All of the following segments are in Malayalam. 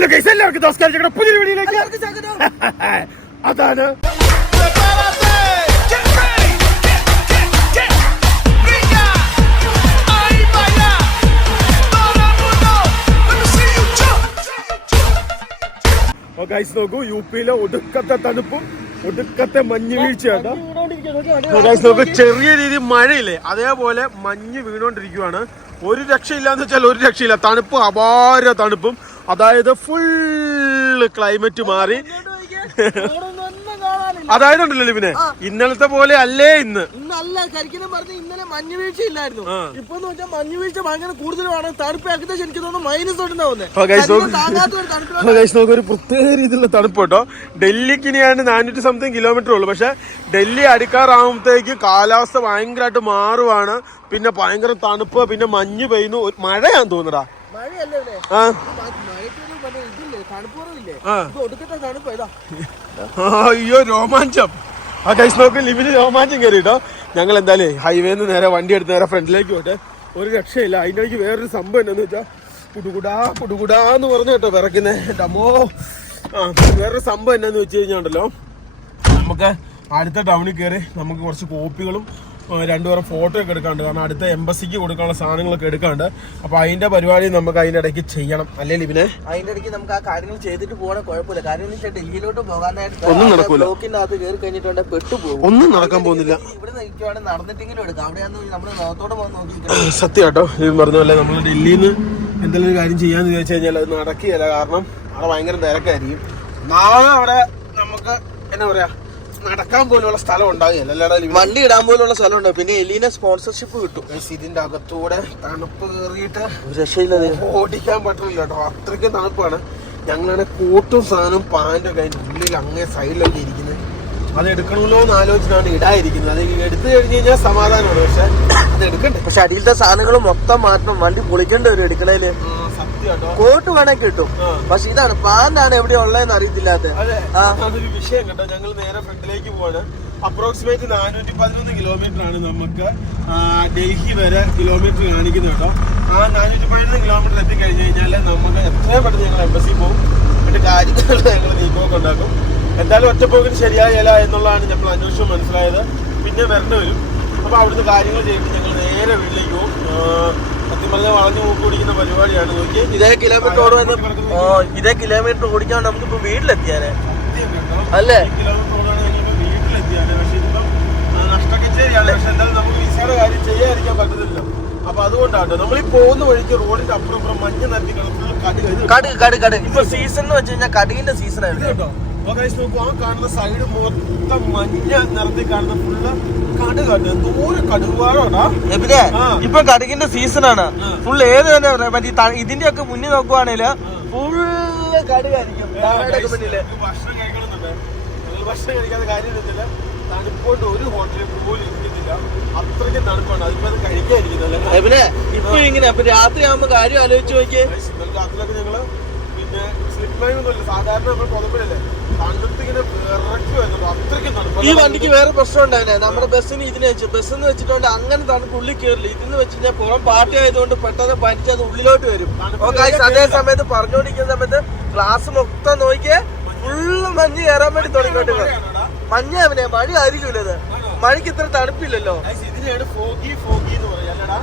ഹലോ ഗൈസ്, എല്ലാവർക്കും നമസ്കാരം. പുതിയൊരു വീഡിയോയിലേക്ക് അതാണ് ഗൈസ് നോക്കൂ, യുപിയിലെ ഒടുക്കത്തെ തണുപ്പും ഒടുക്കത്തെ മഞ്ഞ് വീഴ്ചയാണ്. ഗൈസ് നോക്കൂ, ചെറിയ രീതിയിൽ മഴയില്ലേ, അതേപോലെ മഞ്ഞ് വീണോണ്ടിരിക്കുവാണ്. ഒരു രക്ഷയില്ലാന്ന് വെച്ചാൽ ഒരു രക്ഷയില്ല. തണുപ്പ്, അപാര തണുപ്പും. അതായത് ഫുള്ള് ക്ലൈമറ്റ് മാറി. അതായത് ഉണ്ടല്ലോ പിന്നെ ഇന്നലത്തെ പോലെ അല്ലേ ഇന്ന്. ഇന്നലെ മഞ്ഞ് വീഴ്ച ഇല്ലായിരുന്നു. ഇപ്പൊ മഞ്ഞ് വീഴ്ച ഭയങ്കര കൂടുതലാണ്. തണുപ്പ് ഏകദേശം എനിക്ക് തോന്നുന്നു -. ഒരു പ്രത്യേക രീതിയിലുള്ള തണുപ്പ് കേട്ടോ. ഡൽഹിക്ക് ഇനിയാണ് 400 സംതിങ് കിലോമീറ്റർ ഉള്ളു. പക്ഷെ ഡൽഹി അടുക്കാറാവുമ്പത്തേക്ക് കാലാവസ്ഥ ഭയങ്കരമായിട്ട് മാറുവാണ്. പിന്നെ ഭയങ്കര തണുപ്പ്, പിന്നെ മഞ്ഞ് പെയ്യുന്നു. മഴയാന്ന് തോന്നുടാ. അയ്യോ രോമാഞ്ചം. ആ ഗൈസ് നോക്ക്, ലിവിന് രോമാഞ്ചം കയറിട്ടോ. ഞങ്ങൾ എന്തായാലും ഹൈവേന്ന് നേരെ വണ്ടി എടുത്ത് നേരെ ഫ്രണ്ടിലേക്ക് പോട്ടെ. ഒരു രക്ഷയില്ല. അതിൻ്റെ ഇടയ്ക്ക് വേറൊരു സംഭവം എന്താന്ന് വെച്ചാൽ കുടുകുടാന്ന് പറഞ്ഞു കേട്ടോ വിറക്കുന്നേ. ഡമോ. വേറൊരു സംഭവം എന്നാന്ന് വെച്ച് കഴിഞ്ഞാണ്ടല്ലോ, നമുക്ക് അടുത്ത ടൗണിൽ കയറി നമുക്ക് കുറച്ച് കോപ്പികളും രണ്ടുപേരും ഫോട്ടോ ഒക്കെ എടുക്കാണ്ട്. കാരണം അടുത്ത എംബസിക്ക് കൊടുക്കാനുള്ള സാധനങ്ങളൊക്കെ എടുക്കാണ്ട്. അപ്പൊ അതിന്റെ പരിപാടി നമുക്ക് അതിന്റെ ഇടയ്ക്ക് ചെയ്യണം. അല്ലേ ലിബിനെ? അതിന്റെ ഇടയ്ക്ക് നമുക്ക് ആ കാര്യങ്ങൾ ചെയ്തിട്ട് പോകണ കുഴപ്പമില്ല. കാര്യം ഡൽഹിയിലോട്ട് പോകാനായിട്ട് ഒന്നും നടക്കൂല. ബ്ലോക്കിനകത്ത് കയറി കഴിഞ്ഞിട്ടുണ്ട് പെട്ടുപോകും. ഒന്നും നടക്കാൻ പോകുന്നില്ല. ഇവിടെ നിൽക്കുവാണെങ്കിൽ നടന്നിട്ടെങ്കിലും എടുക്കാം. അവിടെയാന്ന് നമ്മൾ നോത്തോടെ പോകാൻ നോക്കി. സത്യം കേട്ടോ, ലിബിൻ പറഞ്ഞ പോലെ നമ്മൾ ഡൽഹിയിൽ നിന്ന് എന്തെങ്കിലും ഒരു കാര്യം ചെയ്യാന്ന് വിചാരിച്ചു കഴിഞ്ഞാൽ അത് നടക്കുകയില്ല. കാരണം അവിടെ ഭയങ്കര തിരക്കായിരിക്കും. നാളെ അവിടെ നമുക്ക് എന്നാ പറയാ, നടക്കാൻ പോലുള്ള സ്ഥലം ഉണ്ടാകില്ല. വണ്ടി ഇടാൻ പോലുള്ള സ്ഥലം ഉണ്ടാവും. പിന്നെ എലീനെ സ്പോൺസർഷിപ്പ് കിട്ടും. ഇതിന്റെ അകത്തൂടെ തണുപ്പ് കയറിയിട്ട് രക്ഷയില്ലാതെ ഓടിക്കാൻ പറ്റില്ല കേട്ടോ. അത്രയ്ക്കും തണുപ്പാണ്. ഞങ്ങളാണ് കോട്ടും സാധനവും പാൻറ്റും ഒക്കെ അതിന്റെ ഉള്ളിൽ അങ്ങേ സൈഡിലൊക്കെ ഇരിക്കുന്നത്. അത് എടുക്കണമല്ലോ എന്ന് ആലോചിച്ചാണ് ഇടാതിരിക്കുന്നത്. അത് എടുത്തു കഴിഞ്ഞ് കഴിഞ്ഞാൽ സമാധാനമാണ്. പക്ഷെ അത് എടുക്കണ്ടേ. പക്ഷെ അടിയിലത്തെ സാധനങ്ങൾ മൊത്തം മാറ്റണം. വണ്ടി പൊളിക്കേണ്ടി വരും എടുക്കണേല്. കോട്ട് വേണേ കിട്ടും. പക്ഷെ ഇതാണ് പാന്റാണ് എവിടെ ഉള്ളതെന്ന് അറിയത്തില്ലാത്ത. അതൊരു വിഷയം കേട്ടോ. ഞങ്ങൾ നേരെ ഫ്രണ്ടിലേക്ക് പോവാണ്. അപ്രോക്സിമേറ്റ് 411 കിലോമീറ്റർ ആണ് നമുക്ക് ഡൽഹി വരെ കിലോമീറ്റർ കാണിക്കുന്നത് കേട്ടോ. ആ 411 കിലോമീറ്റർ എത്തിക്കഴിഞ്ഞ് കഴിഞ്ഞാൽ നമുക്ക് എത്രയും പെട്ടെന്ന് ഞങ്ങൾ എംബസി പോകും. എന്നിട്ട് കാര്യങ്ങൾ ഞങ്ങൾ നീക്കമൊക്കെ ഉണ്ടാക്കും. എന്തായാലും ഒറ്റപ്പോക്കിന് ശരിയായില്ല എന്നുള്ളതാണ് ഞങ്ങൾ അന്വേഷണം മനസ്സിലായത്. പിന്നെ വരേണ്ടി വരും. അപ്പൊ അവിടുത്തെ കാര്യങ്ങൾ ചെയ്തിട്ട് ഞങ്ങൾ നേരെ വീട്ടിലേക്ക് പോകും. സത്യം പറഞ്ഞാൽ വളഞ്ഞു മൂക്ക് പിടിക്കുന്ന പരിപാടിയാണ്. നോക്കി ഇതേ കിലോമീറ്റർ ഓടിക്കാൻ നമുക്കിപ്പോ വീട്ടിലെത്തിയാനേ അല്ലേ? കിലോമീറ്റർ ഓടാണ് ഞങ്ങൾ വീട്ടിലെത്തിയാനേ. പക്ഷെ ഇപ്പം നഷ്ടക്കച്ചേരിയാണ്. പക്ഷെ എന്തായാലും നമുക്ക് വിസയുടെ കാര്യം ചെയ്യാതിരിക്കാൻ പറ്റത്തില്ലല്ലോ. അപ്പൊ അതുകൊണ്ടാട്ടോ നമ്മൾ ഈ പോകുന്ന വഴിക്ക് റോഡിന്റെ അപ്പുറം മഞ്ഞ് നിരത്തി കടുക് ഇപ്പൊ സീസൺ എന്ന് വെച്ച് കഴിഞ്ഞാൽ കടുകിന്റെ സീസൺ ആയിരുന്നു കേട്ടോ. നോക്കൂ, ആ കാണുന്ന സൈഡ് മൊത്തം മഞ്ഞ നിറത്തി കാണുന്ന ഫുള്ള് കടുകാണ്. ദൂരെ കടുവാണോടാ. ഇപ്പൊ കടുകിന്റെ സീസൺ ആണ്. ഫുള്ള് ഏത് തന്നെ മറ്റേ ഇതിന്റെ ഒക്കെ മുന്നിൽ നോക്കുവാണെങ്കിൽ ഫുള്ള് കടുകായിരിക്കും. ഭക്ഷണം കഴിക്കണമെന്നുണ്ട്. ഞങ്ങൾ ഭക്ഷണം കഴിക്കാതെ കാര്യം ഇരുന്നില്ല. തണുപ്പോണ്ട് ഒരു ഹോട്ടലിൽ പോലും ഇരിക്കുന്നില്ല. അത്രയ്ക്കും തണുപ്പാണ്. അതിപ്പോ അത് കഴിക്കാതിരിക്കുന്നത്. പിന്നെ ഇപ്പൊ ഇങ്ങനെ അപ്പൊ രാത്രി ആകുമ്പോ കാര്യം ആലോചിച്ച് നോക്കിയേ. രാത്രിയിലൊക്കെ ഞങ്ങള് പിന്നെ സ്ലിപ്പ് ലൈൻ ഒന്നുമില്ല. സാധാരണ നമ്മൾ പുതപ്പിലല്ലേ തണുത്തിങ്ങനെ വിറക്കി വരുന്നുണ്ട്. അത്രയ്ക്കും തണുപ്പ്. ഈ വണ്ടിക്ക് വേറെ പ്രശ്നം ഉണ്ടായിരുന്നേ. നമ്മുടെ ബസ്സിന് ഇതിനെ വെച്ച് ബസ്സെന്ന് വെച്ചിട്ടുണ്ട് അങ്ങനെ തണുപ്പ് ഉള്ളിൽ കയറില്ല. ഇതിന്ന് വെച്ച് കഴിഞ്ഞാൽ പുറം പാർട്ടി ആയതുകൊണ്ട് പെട്ടെന്ന് പനിച്ച് അത് ഉള്ളിലോട്ട് വരും. അതേ സമയത്ത് പറഞ്ഞുകൊണ്ടിരിക്കുന്ന സമയത്ത് ഗ്ലാസ് മൊത്തം നോക്കിയേ ഫുള്ള് മഞ്ഞ് കയറാൻ വേണ്ടി തുടങ്ങിയിട്ട് മഞ്ഞ അവനെ മഴ ആയിരിക്കില്ലത്. മഴയ്ക്ക് ഇത്ര തണുപ്പില്ലല്ലോ.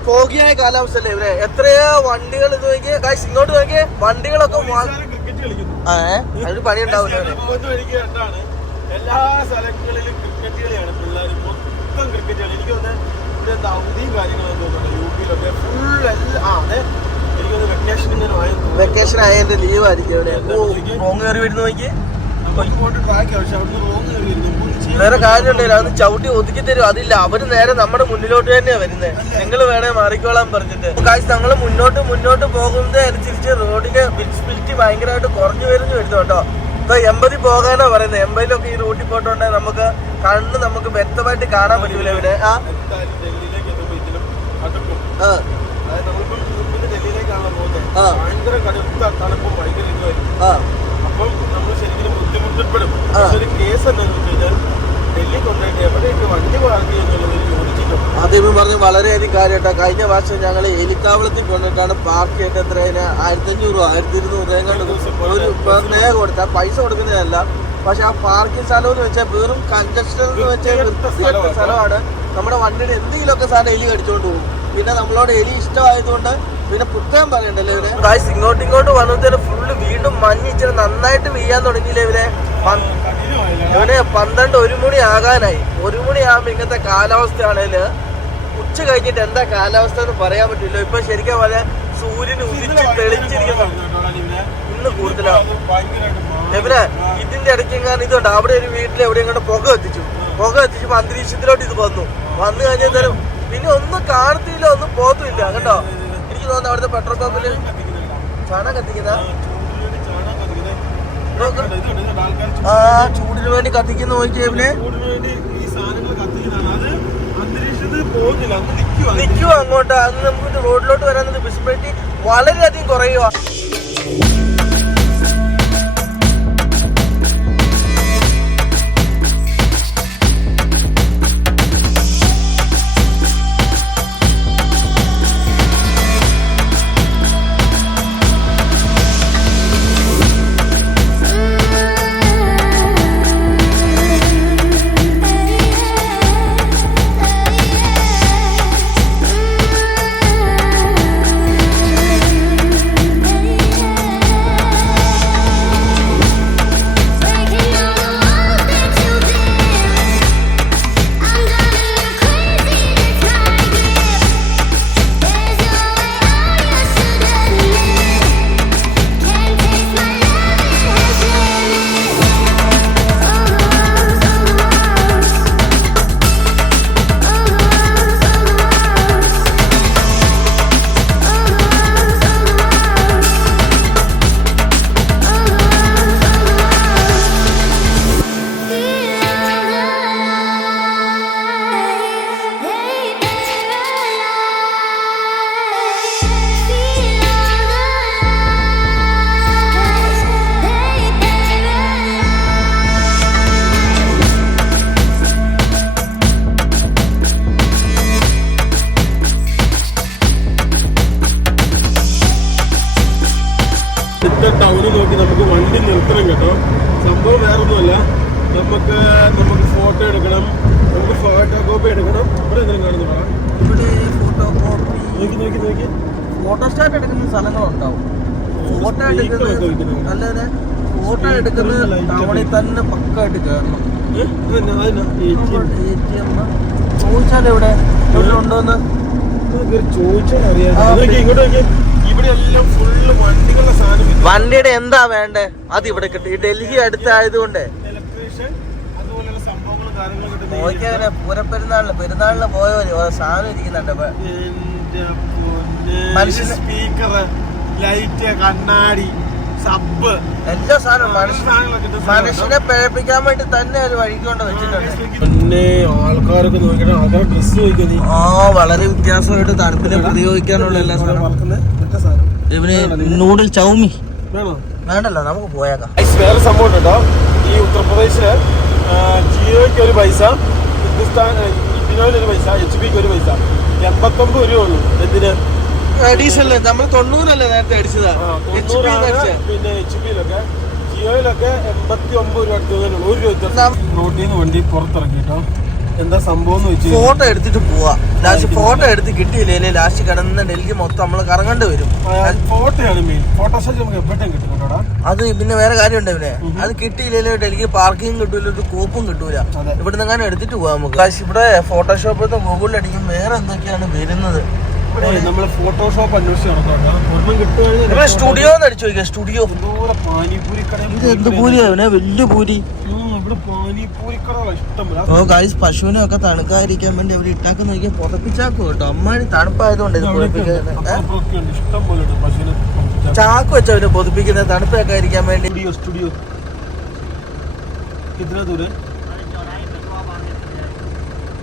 ഫോഗിയായ കാലാവസ്ഥ അല്ലേ ഇവിടെ. എത്രയോ വണ്ടികൾ ഇത് നോക്കിയേ. ഇങ്ങോട്ട് നോക്കിയേ വണ്ടികളൊക്കെ അതിന് പണി ഉണ്ടാവില്ല. എല്ലാ സ്ഥലങ്ങളിലും ക്രിക്കറ്റ് കളിയാണ്. പിള്ളേർ മൊത്തം ക്രിക്കറ്റ് കളി. എനിക്ക് തോന്നുന്നത് അവധിയും കാര്യങ്ങളും തോന്നുന്നുണ്ട് യുപിയിലൊക്കെ ഫുൾ. അതെ, എനിക്കൊന്ന് വെക്കേഷൻ ഇങ്ങനെ വെക്കേഷൻ ആയതിന്റെ ലീവ് ആയിരിക്കും അവിടെ. റോങ് കയറി വരുന്ന നോക്കിയേ. ട്രാക്ക് പക്ഷെ അവിടുന്ന് റോങ് കയറി വരുന്നു. വേറെ കാര്യമുണ്ടല്ലോ, അത് ചവിട്ടി ഒതുക്കി തരും. അതില്ല, അവര് നേരെ നമ്മുടെ മുന്നിലോട്ട് തന്നെയാ വരുന്നത്. നിങ്ങൾ വേണേ മാറിക്കോളാൻ പറഞ്ഞിട്ട്. ഞങ്ങൾ മുന്നോട്ട് പോകുന്നത് അനുസരിച്ച് റോഡിന്റെ വിസിബിലിറ്റി ഭയങ്കരമായിട്ട് കുറഞ്ഞു വരുന്നു കേട്ടോ. ഇപ്പൊ 80 പോകാനാ പറയുന്നത്. 80-ലൊക്കെ ഈ റൂട്ടിൽ പോയിട്ടുണ്ടെങ്കിൽ നമുക്ക് കണ്ണ് നമുക്ക് വ്യക്തമായിട്ട് കാണാൻ പറ്റൂല ഇവിടെ. അപ്പം നമ്മൾ ശരിക്കും ബുദ്ധിമുട്ടപ്പെടും. കേസ് എന്താണെന്ന് വെച്ച് കഴിഞ്ഞാൽ ഡൽഹി കൊണ്ടുപോയിട്ട് എവിടെയൊക്കെ വണ്ടി പാർക്ക് ചെയ്യുന്നുള്ളത് ചോദിച്ചിട്ടും ആദ്യമേ പറഞ്ഞ് വളരെയധികം കാര്യമായിട്ടാ. കഴിഞ്ഞ വർഷം ഞങ്ങൾ എലിക്കാവളത്തിൽ കൊണ്ടിട്ടാണ് പാർക്ക് ചെയ്തിട്ട് എത്ര 1500 1200 ഒരു വെറുതെ കൊടുത്ത പൈസ കൊടുക്കുന്നതല്ല. പക്ഷെ ആ പാർക്കിംഗ് സ്ഥലം എന്ന് വെച്ചാൽ വെറും കൺജസ്റ്റൻ എന്ന് വെച്ചാൽ വൃത്തികെട്ട സ്ഥലമാണ്. നമ്മുടെ വണ്ടിയുടെ എന്തെങ്കിലുമൊക്കെ സാധനം എലി കടിച്ചോണ്ട് പോകും. പിന്നെ നമ്മളോട് എലി ഇഷ്ടമായതുകൊണ്ട് പിന്നെ പുസ്തകം പറയണ്ടല്ലോ ഇവരെ. ഗായ്സ് ഇങ്ങോട്ട് വന്നതിന് ഫുള്ള് വീണ്ടും മഞ്ഞ് ഇച്ചിരി നന്നായിട്ട് വീഴാൻ തുടങ്ങിയില്ലേ ഇവരെ. 12 1 മണി ആകാനായി. 1 മണിയാകുമ്പോ ഇങ്ങനത്തെ കാലാവസ്ഥയാണേല് ഉച്ച കഴിഞ്ഞിട്ട് എന്താ കാലാവസ്ഥ എന്ന് പറയാൻ പറ്റില്ല. ഇപ്പൊ ശരിക്കും പറയാൻ സൂര്യന് ഉദിച്ച് തെളിച്ചിരിക്കുന്നു. ഇന്ന് കൂടുതലാണ് എവിടെ ഇതിന്റെ ഇടയ്ക്കെങ്ങാനും ഇതുണ്ട്. അവിടെ ഒരു വീട്ടിൽ എവിടെയും കൊണ്ട് പുക കത്തിച്ചപ്പോ അന്തരീക്ഷത്തിലോട്ട് ഇത് വന്നു കഴിഞ്ഞാൽ തരും പിന്നെ ഒന്നും കാണത്തില്ല, ഒന്നും പോത്തുമില്ല കേട്ടോ. എനിക്ക് തോന്നുന്നു അവിടുത്തെ പെട്രോൾ പമ്പില് ചാണകം കത്തിക്കുന്ന ചൂടിന് വേണ്ടി കത്തിക്കുന്ന നോക്കിയേ നിൽക്കുക അങ്ങോട്ട്. അന്ന് നമുക്ക് റോഡിലോട്ട് വരാൻ വിസിബിലിറ്റി വളരെയധികം കുറയുക. ടൗണിൽ നോക്കി നമുക്ക് വണ്ടി നിർത്തണം കേട്ടോ. സംഭവം വേറൊന്നുമല്ല, നമുക്ക് ഫോട്ടോ എടുക്കണം, നമുക്ക് ഫോട്ടോ കോപ്പി എടുക്കണം. ഇവിടെ എന്തെങ്കിലും കാണുന്നു പറയാം. ഇവിടെ ഫോട്ടോ കോപ്പി നോക്കി ഫോട്ടോ സ്റ്റാറ്റ് എടുക്കുന്ന സ്ഥലങ്ങളുണ്ടാവും. ഫോട്ടോ എടുക്കുന്നത് അല്ലാതെ ഫോട്ടോ എടുക്കുന്നത് ടൗണിൽ തന്നെ പക്കായിട്ട് കയറണം. ചോദിച്ചാൽ ഇവിടെ ഉണ്ടോന്ന് ചോദിച്ചാൽ അറിയാം. ഇങ്ങോട്ട് നോക്കി, ഇവിടെ എല്ലാം ഫുള്ള് വണ്ടികളുടെ സാധനം. വണ്ടിയുടെ എന്താ വേണ്ടേ അത് ഇവിടെ കിട്ടും. ഈ ഡൽഹി അടുത്തായതുകൊണ്ട് ഇലക്ട്രീഷ്യൻ അതുപോലെയുള്ള സംഭവങ്ങളും കാര്യങ്ങളും നോക്കിയാൽ പെരുന്നാളിന് പോയവര് സാധനം ഇരിക്കുന്നുണ്ട്. മനുഷ്യന് സ്പീക്കർ, ലൈറ്റ്, കണ്ണാടി, സബ്, എല്ലാ സാധനവും മനുഷ്യനെ പേടിപ്പിക്കാൻ വേണ്ടി തന്നെ ഒരു വഴിക്കൊണ്ട് വെച്ചിട്ടുണ്ട്. പിന്നെ ആൾക്കാരൊക്കെ നോക്കിയിട്ട് ആൾക്കാർ ഡ്രസ് ചോദിക്കുന്നു. വളരെ വ്യത്യാസമായിട്ട് തണുപ്പിനെ പ്രതിയോഗിക്കാനുള്ള എല്ലാ സാധനവും. ഇവന് നൂഡിൽ ചൗമി വേണോ? വേണ്ടല്ലോ, നമുക്ക് പോയേക്കാം. വേറെ സംഭവം ഉണ്ടോ, ഈ ഉത്തർപ്രദേശില് ജിയോയ്ക്ക് ഒരു പൈസ, ഹിന്ദുസ്ഥാൻ ഇതിനൊരു പൈസ, HP ഒരു പൈസ, 89 രൂപ ഉള്ളൂ. എന്തിന്? ഡീസലല്ലേ? നമ്മൾ 90 അല്ലേ നേരത്തെ അടിച്ചതാ. പിന്നെ HP-ലൊക്കെ ജിയോയിലൊക്കെ 89 രൂപ അടുത്തുള്ളൂ. 1 രൂപ വ്യത്യാസം. റോഡിൽ നിന്ന് വണ്ടി പുറത്തിറക്കി കേട്ടോ. എന്താ സംഭവം എന്ന് വെച്ചാൽ ഫോട്ടോ എടുത്തിട്ട് പോവാ. ലാസ്റ്റ് ഫോട്ടോ എടുത്ത് കിട്ടിയില്ലേ, ലാസ്റ്റ് കിടന്ന ഡൽഹി മൊത്തം നമ്മള് കറങ്ങേണ്ടി വരും. ഫോട്ടോയാണ് മെയിൻ. ഫോട്ടോഷോപ്പ് നമുക്ക് എപ്പോഴും കിട്ടും കേട്ടോടാ. അത് പിന്നെ വേറെ കാര്യമുണ്ട് ഇവനെ, അത് കിട്ടിയില്ലേ ഡൽഹി പാർക്കിംഗ് കിട്ടൂല, ഒരു കോപ്പും കിട്ടൂല. ഇവിടുന്ന് എങ്ങനെ എടുത്തിട്ട് പോവാം നമുക്ക്. ഇവിടെ ഫോട്ടോഷോപ്പിൽ ഗൂഗിളിൽ അടിക്കും വേറെ എന്തൊക്കെയാണ് വരുന്നത്. നമ്മള് ഫോട്ടോഷോപ്പ് അന്വേഷിച്ച് നടത്തുക. സ്റ്റുഡിയോ അടിച്ചു നോക്കിയാ. സ്റ്റുഡിയോ പാനിപൂരി കട. ഇത് എന്ത് പൂരിയാ? വലിയ പൂരി. ഓ ഗൈസ്, പശുവിനെ ഒക്കെ തണുക്കാതിരിക്കാൻ വേണ്ടി അവർ ഇട്ടാക്കി നോക്കിയാൽ പുതപ്പിച്ചാക്കും കേട്ടോ. അമ്മാരി തണുപ്പായതുകൊണ്ട് ഇത് പുതപ്പിക്കുന്നത്. ചാക്ക് വെച്ച അവര് പൊതിപ്പിക്കുന്നത് തണുപ്പൊക്കെ ആയിരിക്കാൻ വേണ്ടി. स्टूडियो कितना दूर है?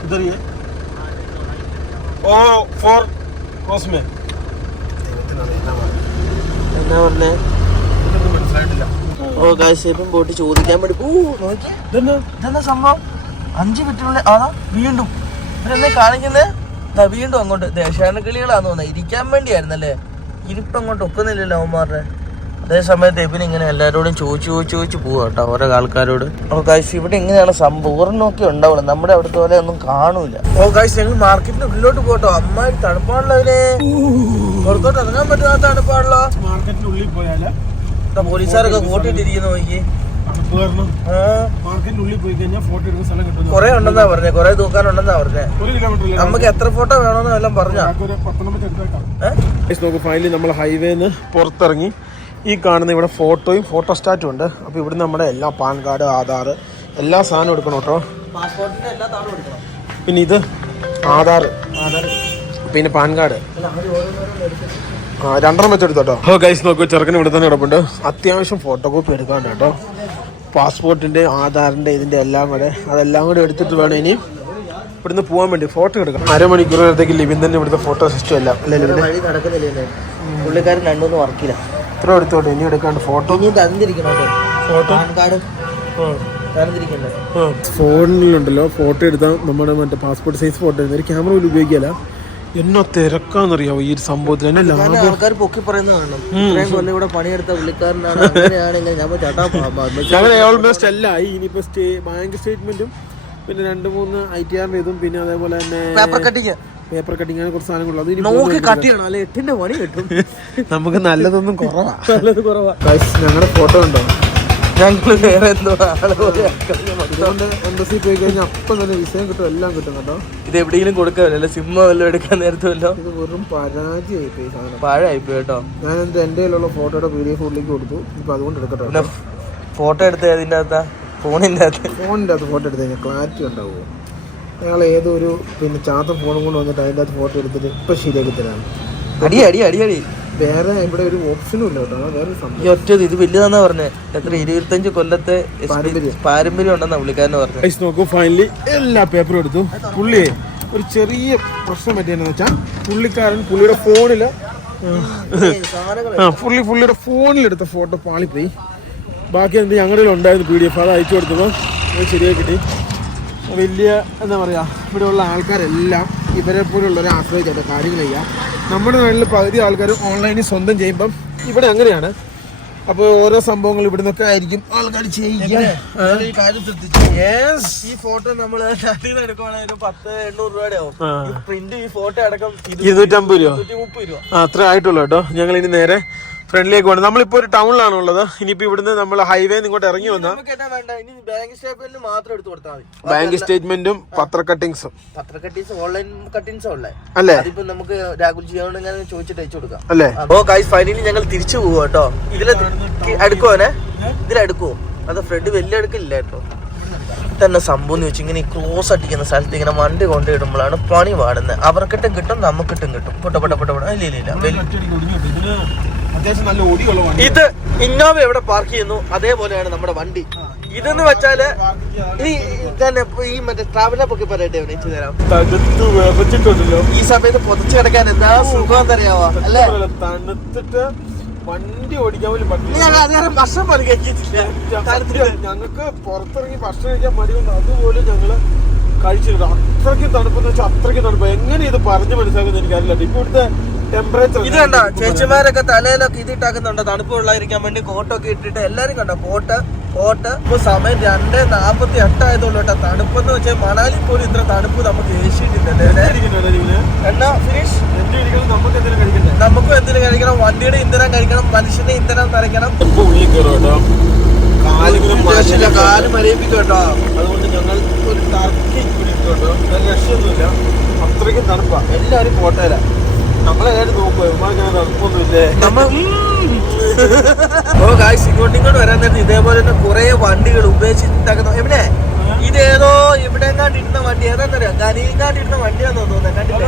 इधर ही है. ओ 4 क्रॉस में. എന്താ പറഞ്ഞേ? മനസ്സിലായിട്ടില്ല. ഓ ഗൈസ്, ഇപ്പം പോയിട്ട് ചോദിക്കാൻ വേണ്ടി ഇതെന്താ സംഭവം? 5 മിനിറ്റിനുള്ളിൽ അതാ വീണ്ടും ഇവരെന്നെ കാണിക്കുന്നത്. വീണ്ടും അങ്ങോട്ട് ദേശാടന കിളികളാന്ന് തോന്നുന്നത്. ഇരിക്കാൻ വേണ്ടിയായിരുന്നല്ലേ? ഇരിപ്പം അങ്ങോട്ട് ഒക്കുന്നില്ലല്ലോ അവന്മാരുടെ. അതേ സമയത്ത് എബിന് ഇങ്ങനെ എല്ലാവരോടും ചോദിച്ചു പോവാ കേട്ടോ ഓരോ ആൾക്കാരോട്. ഓ ഗൈസ് ഇവിടെ ഇങ്ങനെയാണ് സംഭവം. ഒരെണ്ണമൊക്കെ ഉണ്ടാവുള്ളൂ, നമ്മുടെ അവിടുത്തെ പോലെ ഒന്നും കാണൂല. ഓ ഗൈസ് ഞങ്ങൾ മാർക്കറ്റിന്റെ ഉള്ളിലോട്ട് പോട്ടോ. അമ്മായി തണുപ്പാണല്ലോ അതിനെ, പുറത്തോട്ട് ഇറങ്ങാൻ പറ്റാത്ത തണുപ്പാണല്ലോ. മാർക്കറ്റിന്റെ ഉള്ളിൽ പോയാല് പോലീസുകാരൊക്കെ കൂട്ടിയിട്ടിരിക്കുന്നു നോക്കി. മാർക്കറ്റിന്റെ ഉള്ളിൽ പോയി കഴിഞ്ഞാൽ ഫോട്ടോ എടുക്കുന്ന സ്ഥലം കിട്ടും. കൊറേ ഉണ്ടെന്നാ പറഞ്ഞേ, കൊറേ തൂക്കാനുണ്ടെന്നാ പറഞ്ഞേ. 1 കിലോമീറ്റർ നമുക്ക് എത്ര ഫോട്ടോ വേണമെന്ന് എല്ലാം പറഞ്ഞാ. ഫൈനലി നമ്മൾ ഹൈവേന്ന് പുറത്തിറങ്ങി. ഈ കാണുന്ന ഇവിടെ ഫോട്ടോയും ഫോട്ടോസ്റ്റാറ്റും ഉണ്ട്. അപ്പോൾ ഇവിടെ നമ്മുടെ എല്ലാ പാൻ കാർഡ്, ആധാർ എല്ലാ സാധനവും എടുക്കണം കേട്ടോ. പാസ്പോർട്ടിന്റെ എല്ലാ താളും എടുക്കണം. പിന്നെ ഇത് ആധാർ, പിന്നെ പാൻ കാർഡ് രണ്ടെണ്ണം വെച്ചെടുത്തു കേട്ടോ. ഓ ഗൈസ് നോക്കൂ, ചെറുക്കന് ഇവിടെ തന്നെ കിടപ്പുണ്ട്. അത്യാവശ്യം ഫോട്ടോ കോപ്പി എടുക്കാണ്ട് കേട്ടോ. പാസ്പോർട്ടിൻ്റെ, ആധാറിൻ്റെ, ഇതിൻ്റെ എല്ലാം കൂടെ അതെല്ലാം കൂടെ എടുത്തിട്ട് വേണം ഇനി ഇവിടുന്ന് പോകാൻ വേണ്ടി ഫോട്ടോ എടുക്കാം. അരമണിക്കൂർ നേരത്തേക്ക് ലിബിൻ തന്നെ ഇവിടുത്തെ ഫോട്ടോ സിസ്റ്റം എല്ലാം അല്ലേ ലിബിൻ? വഴി നടക്കുന്നില്ലേ പുള്ളിക്കാരൻ, രണ്ടൊന്നും വർക്കില്ല. ഇത്ര എടുത്തോട്ടെ, ഇനി എടുക്കാണ്ട് ഫോട്ടോ ഫോട്ടോ കാർഡ് ഫോണിലുണ്ടല്ലോ. ഫോട്ടോ എടുത്താൽ നമ്മുടെ മറ്റേ പാസ്പോർട്ട് സൈസ് ഫോട്ടോ എടുത്താൽ ഒരു ക്യാമറ പോലും ഉപയോഗിക്കാല. എന്നോ തിരക്കാന്നറിയാവോ ഈ ഒരു സംഭവത്തിൽ. ആൾക്കാർ പൊക്കി പറയുന്നത് കാണണം. ഇത്രയും കൊല്ലം ഇവിടെ പണിയെടുത്ത പുള്ളിക്കാരനാണ്. അങ്ങനെയാണെങ്കിൽ ഞങ്ങൾ ഓൾമോസ്റ്റ് എല്ലായി. ഇനിയിപ്പോ ബാങ്ക് സ്റ്റേറ്റ്മെന്റും പിന്നെ 2-3 ITR ഇതും പിന്നെ അതേപോലെ തന്നെ പേപ്പർ കട്ടിങ് അങ്ങനെ കുറച്ച് സാധനങ്ങളുള്ളത്. നമുക്ക് നല്ലതൊന്നും കുറവാ. ഞങ്ങളുടെ ഫോട്ടോ ഉണ്ടോ? ഞങ്ങള് വേറെ എന്തോ എംബസി പോയി കഴിഞ്ഞാൽ അപ്പം തന്നെ വിഷയം കിട്ടും, എല്ലാം കിട്ടും കേട്ടോ. ഇത് എവിടെയെങ്കിലും കൊടുക്കാമല്ലോ, സിമ്മ വല്ലതും എടുക്കാൻ നേരത്തുമല്ലോ. ഇത് വെറും പരാജയമായിപ്പോയി സാധനം, പാഴായിപ്പോയി കേട്ടോ. ഞാൻ എൻ്റെ കയ്യിലുള്ള ഫോട്ടോയുടെ PDF ഉള്ളിലേക്ക് കൊടുത്തു. ഇപ്പൊ അതുകൊണ്ട് എടുക്കട്ടെ. പിന്നെ ഫോട്ടോ എടുത്ത് അതിൻ്റെ അകത്താ, ഫോണിൻ്റെ അകത്ത് ഫോട്ടോ എടുത്ത് കഴിഞ്ഞാൽ ക്ലാരിറ്റി ഉണ്ടാവുമോ? അയാൾ ഏതൊരു പിന്നെ ചാത്ത ഫോണും കൊണ്ട് വന്നിട്ട് അതിൻ്റെ അകത്ത് ഫോട്ടോ എടുത്തിട്ട് ഇപ്പം ശരിയാക്കി തരാം. അടി വേറെ ഇവിടെ ഒരു ഓപ്ഷനും ഇല്ല കേട്ടോ. വേറെ ഈ ഒറ്റ ഇത് വലിയതാന്നാ പറഞ്ഞത്. എത്ര 25 കൊല്ലത്തെ പാരമ്പര്യം ഉണ്ടെന്നാ പുള്ളിക്കാരന് പറഞ്ഞത്. നോക്കൂ, ഫൈനലി എല്ലാ പേപ്പറും എടുത്തു. പുള്ളിയെ ഒരു ചെറിയ പ്രശ്നം പറ്റിയെന്ന് വെച്ചാൽ പുള്ളിയുടെ ഫോണില് പുള്ളിയുടെ ഫോണിലെടുത്ത ഫോട്ടോ പാളിപ്പോയി. ബാക്കി എന്ത് ഞങ്ങളുടെ ഉണ്ടായിരുന്നു PDF, അത് അയച്ചു കൊടുത്തപ്പോൾ അത് ശരിയായി കിട്ടി. വലിയ എന്താ പറയുക, ഇവിടെയുള്ള ആൾക്കാരെല്ലാം ഇവരെ പോലുള്ളവരെ ആശ്രയിച്ചാണ് കാര്യങ്ങൾ ചെയ്യുക. നമ്മുടെ നാട്ടിൽ പകുതി ആൾക്കാർ ഓൺലൈനിൽ സ്വന്തം ചെയ്യുമ്പം ഇവിടെ അങ്ങനെയാണ്. അപ്പോൾ ഓരോ സംഭവങ്ങൾ ഇവിടെ നിന്നൊക്കെ ആയിരിക്കും ആൾക്കാർ ചെയ്യുക. ഈ ഫോട്ടോ നമ്മൾ എടുക്കുവാണെങ്കിൽ 10-800 രൂപയുടെ ആവും. പ്രിന്റ് ഈ ഫോട്ടോ അടക്കം 250 രൂപ, 230 രൂപ അത്ര ആയിട്ടുള്ളൂ കേട്ടോ. ഞങ്ങൾ ഇനി നേരെ ഫ്രണ്ടിലേക്ക് പോകണം. നമ്മളിപ്പോ ഒരു ടൗണിലാണ് ഉള്ളത്. ഇനിയിപ്പോ ഇവിടുന്ന് നമ്മൾ ഹൈവേ ഇങ്ങോട്ട് ഇറങ്ങി വന്നാൽ ബാങ്ക് സ്റ്റേറ്റ്മെന്റും പത്ര കട്ടിങ്സും ഓൺലൈൻ കട്ടിങ്സും ഉള്ളേ അല്ലേ? അതിപ്പോ നമുക്ക് രാഹുൽ ജിയോട് ചോദിച്ചിട്ട് അയച്ചു കൊടുക്കാം അല്ലേ? ഓ ഗൈസ് ഫൈനലി ഞങ്ങൾ തിരിച്ചു പോവാ കേട്ടോ. ഇതിലെടുക്കുവോനെ, ഇതിലെടുക്കുവോ? അത് ഫ്രണ്ട് വലിയ എടുക്കില്ല കേട്ടോ. തന്നെ സംഭവം എന്ന് വെച്ചാൽ ഇങ്ങനെ ഈ ക്രോസ് അടിക്കുന്ന സ്ഥലത്ത് ഇങ്ങനെ വണ്ടി കൊണ്ടിടുമ്പോഴാണ് പണി പാടുന്നത്. അവർക്കിട്ടും കിട്ടും, നമുക്കിട്ടും കിട്ടും. ഇല്ല ഇത് ഇന്നോവ എവിടെ പാർക്ക് ചെയ്യുന്നു അതേപോലെയാണ് നമ്മുടെ വണ്ടി. ഇതെന്ന് വെച്ചാല് ഈ മറ്റേ ട്രാവലർ പൊക്കി പറയട്ടെ, എണീച്ചു തരാം. ഈ സമയത്ത് പൊതിച്ചു കിടക്കാൻ എന്താ സുഖം അറിയാവോ അല്ലേ? തണുത്തിട്ട് വണ്ടി ഓടിക്കാൻ പോലും പറ്റില്ല. ഭക്ഷണം പോലും കഴിച്ചിട്ടില്ല. ഞങ്ങൾക്ക് പുറത്തിറങ്ങി ഭക്ഷണം കഴിക്കാൻ മടിയുണ്ട്, അതുപോലും ഞങ്ങള് കഴിച്ചിട്ടുണ്ട്. അത്രയ്ക്കും തണുപ്പെന്ന് വെച്ചാൽ അത്രയ്ക്കും തണുപ്പ്. എങ്ങനെ ഇത് പറഞ്ഞു മനസ്സിലാക്കുന്നത് എനിക്കറിയില്ല. ഇപ്പൊ ഇവിടുത്തെ ടെമ്പറേച്ചർ ഇത് കണ്ട, ചേച്ചിമാരൊക്കെ തലയിലൊക്കെ ഇത് ഇട്ടാക്കുന്നുണ്ട് തണുപ്പ് കൊള്ളാതിരിക്കാൻ വേണ്ടി. കോട്ടൊക്കെ ഇട്ടിട്ട് എല്ലാരും കണ്ട കോട്ട്. ഇപ്പൊ സമയം 2:48 ആയതുള്ളൂ കേട്ടോ. തണുപ്പെന്ന് വെച്ചാൽ മണാലി പോലും ഇത്ര തണുപ്പ് നമുക്ക് ഏഷ്യയിട്ടില്ലല്ലേ. എന്നാ ഫിനിഷ് നമുക്കും എന്തിനും കഴിക്കണം. വണ്ടിയുടെ ഇന്ധനം കഴിക്കണം, മനുഷ്യന്റെ ഇന്ധനം നിറയ്ക്കണം. കാല് മരയിപ്പിക്കും കേട്ടോ. അതുകൊണ്ട് ഞങ്ങൾ ഒരു ടർക്കി പിടിക്കുന്നുണ്ടോ, രക്ഷയൊന്നുമില്ല, അത്രയ്ക്കും തണുപ്പാ. എല്ലാവരും കോട്ടയില, നമ്മളെല്ലാവരും നോക്കുക ഇങ്ങനെ തണുപ്പൊന്നുമില്ലേ. ഓ ഗായ്സ്, ഇങ്ങോട്ട് വരാൻ നേരത്തെ ഇതേപോലെ തന്നെ കുറെ വണ്ടികൾ ഉപേക്ഷിച്ചിട്ടാക്കുന്ന. എവിടെ ഇതേതോ ഇവിടെ എങ്ങാണ്ടിരുന്ന വണ്ടി, ഏതാന്നറിയാം, ഗനീങ്ങാണ്ടിരുന്ന വണ്ടിയാന്ന് തോന്നുന്നത്. കണ്ടില്ലേ?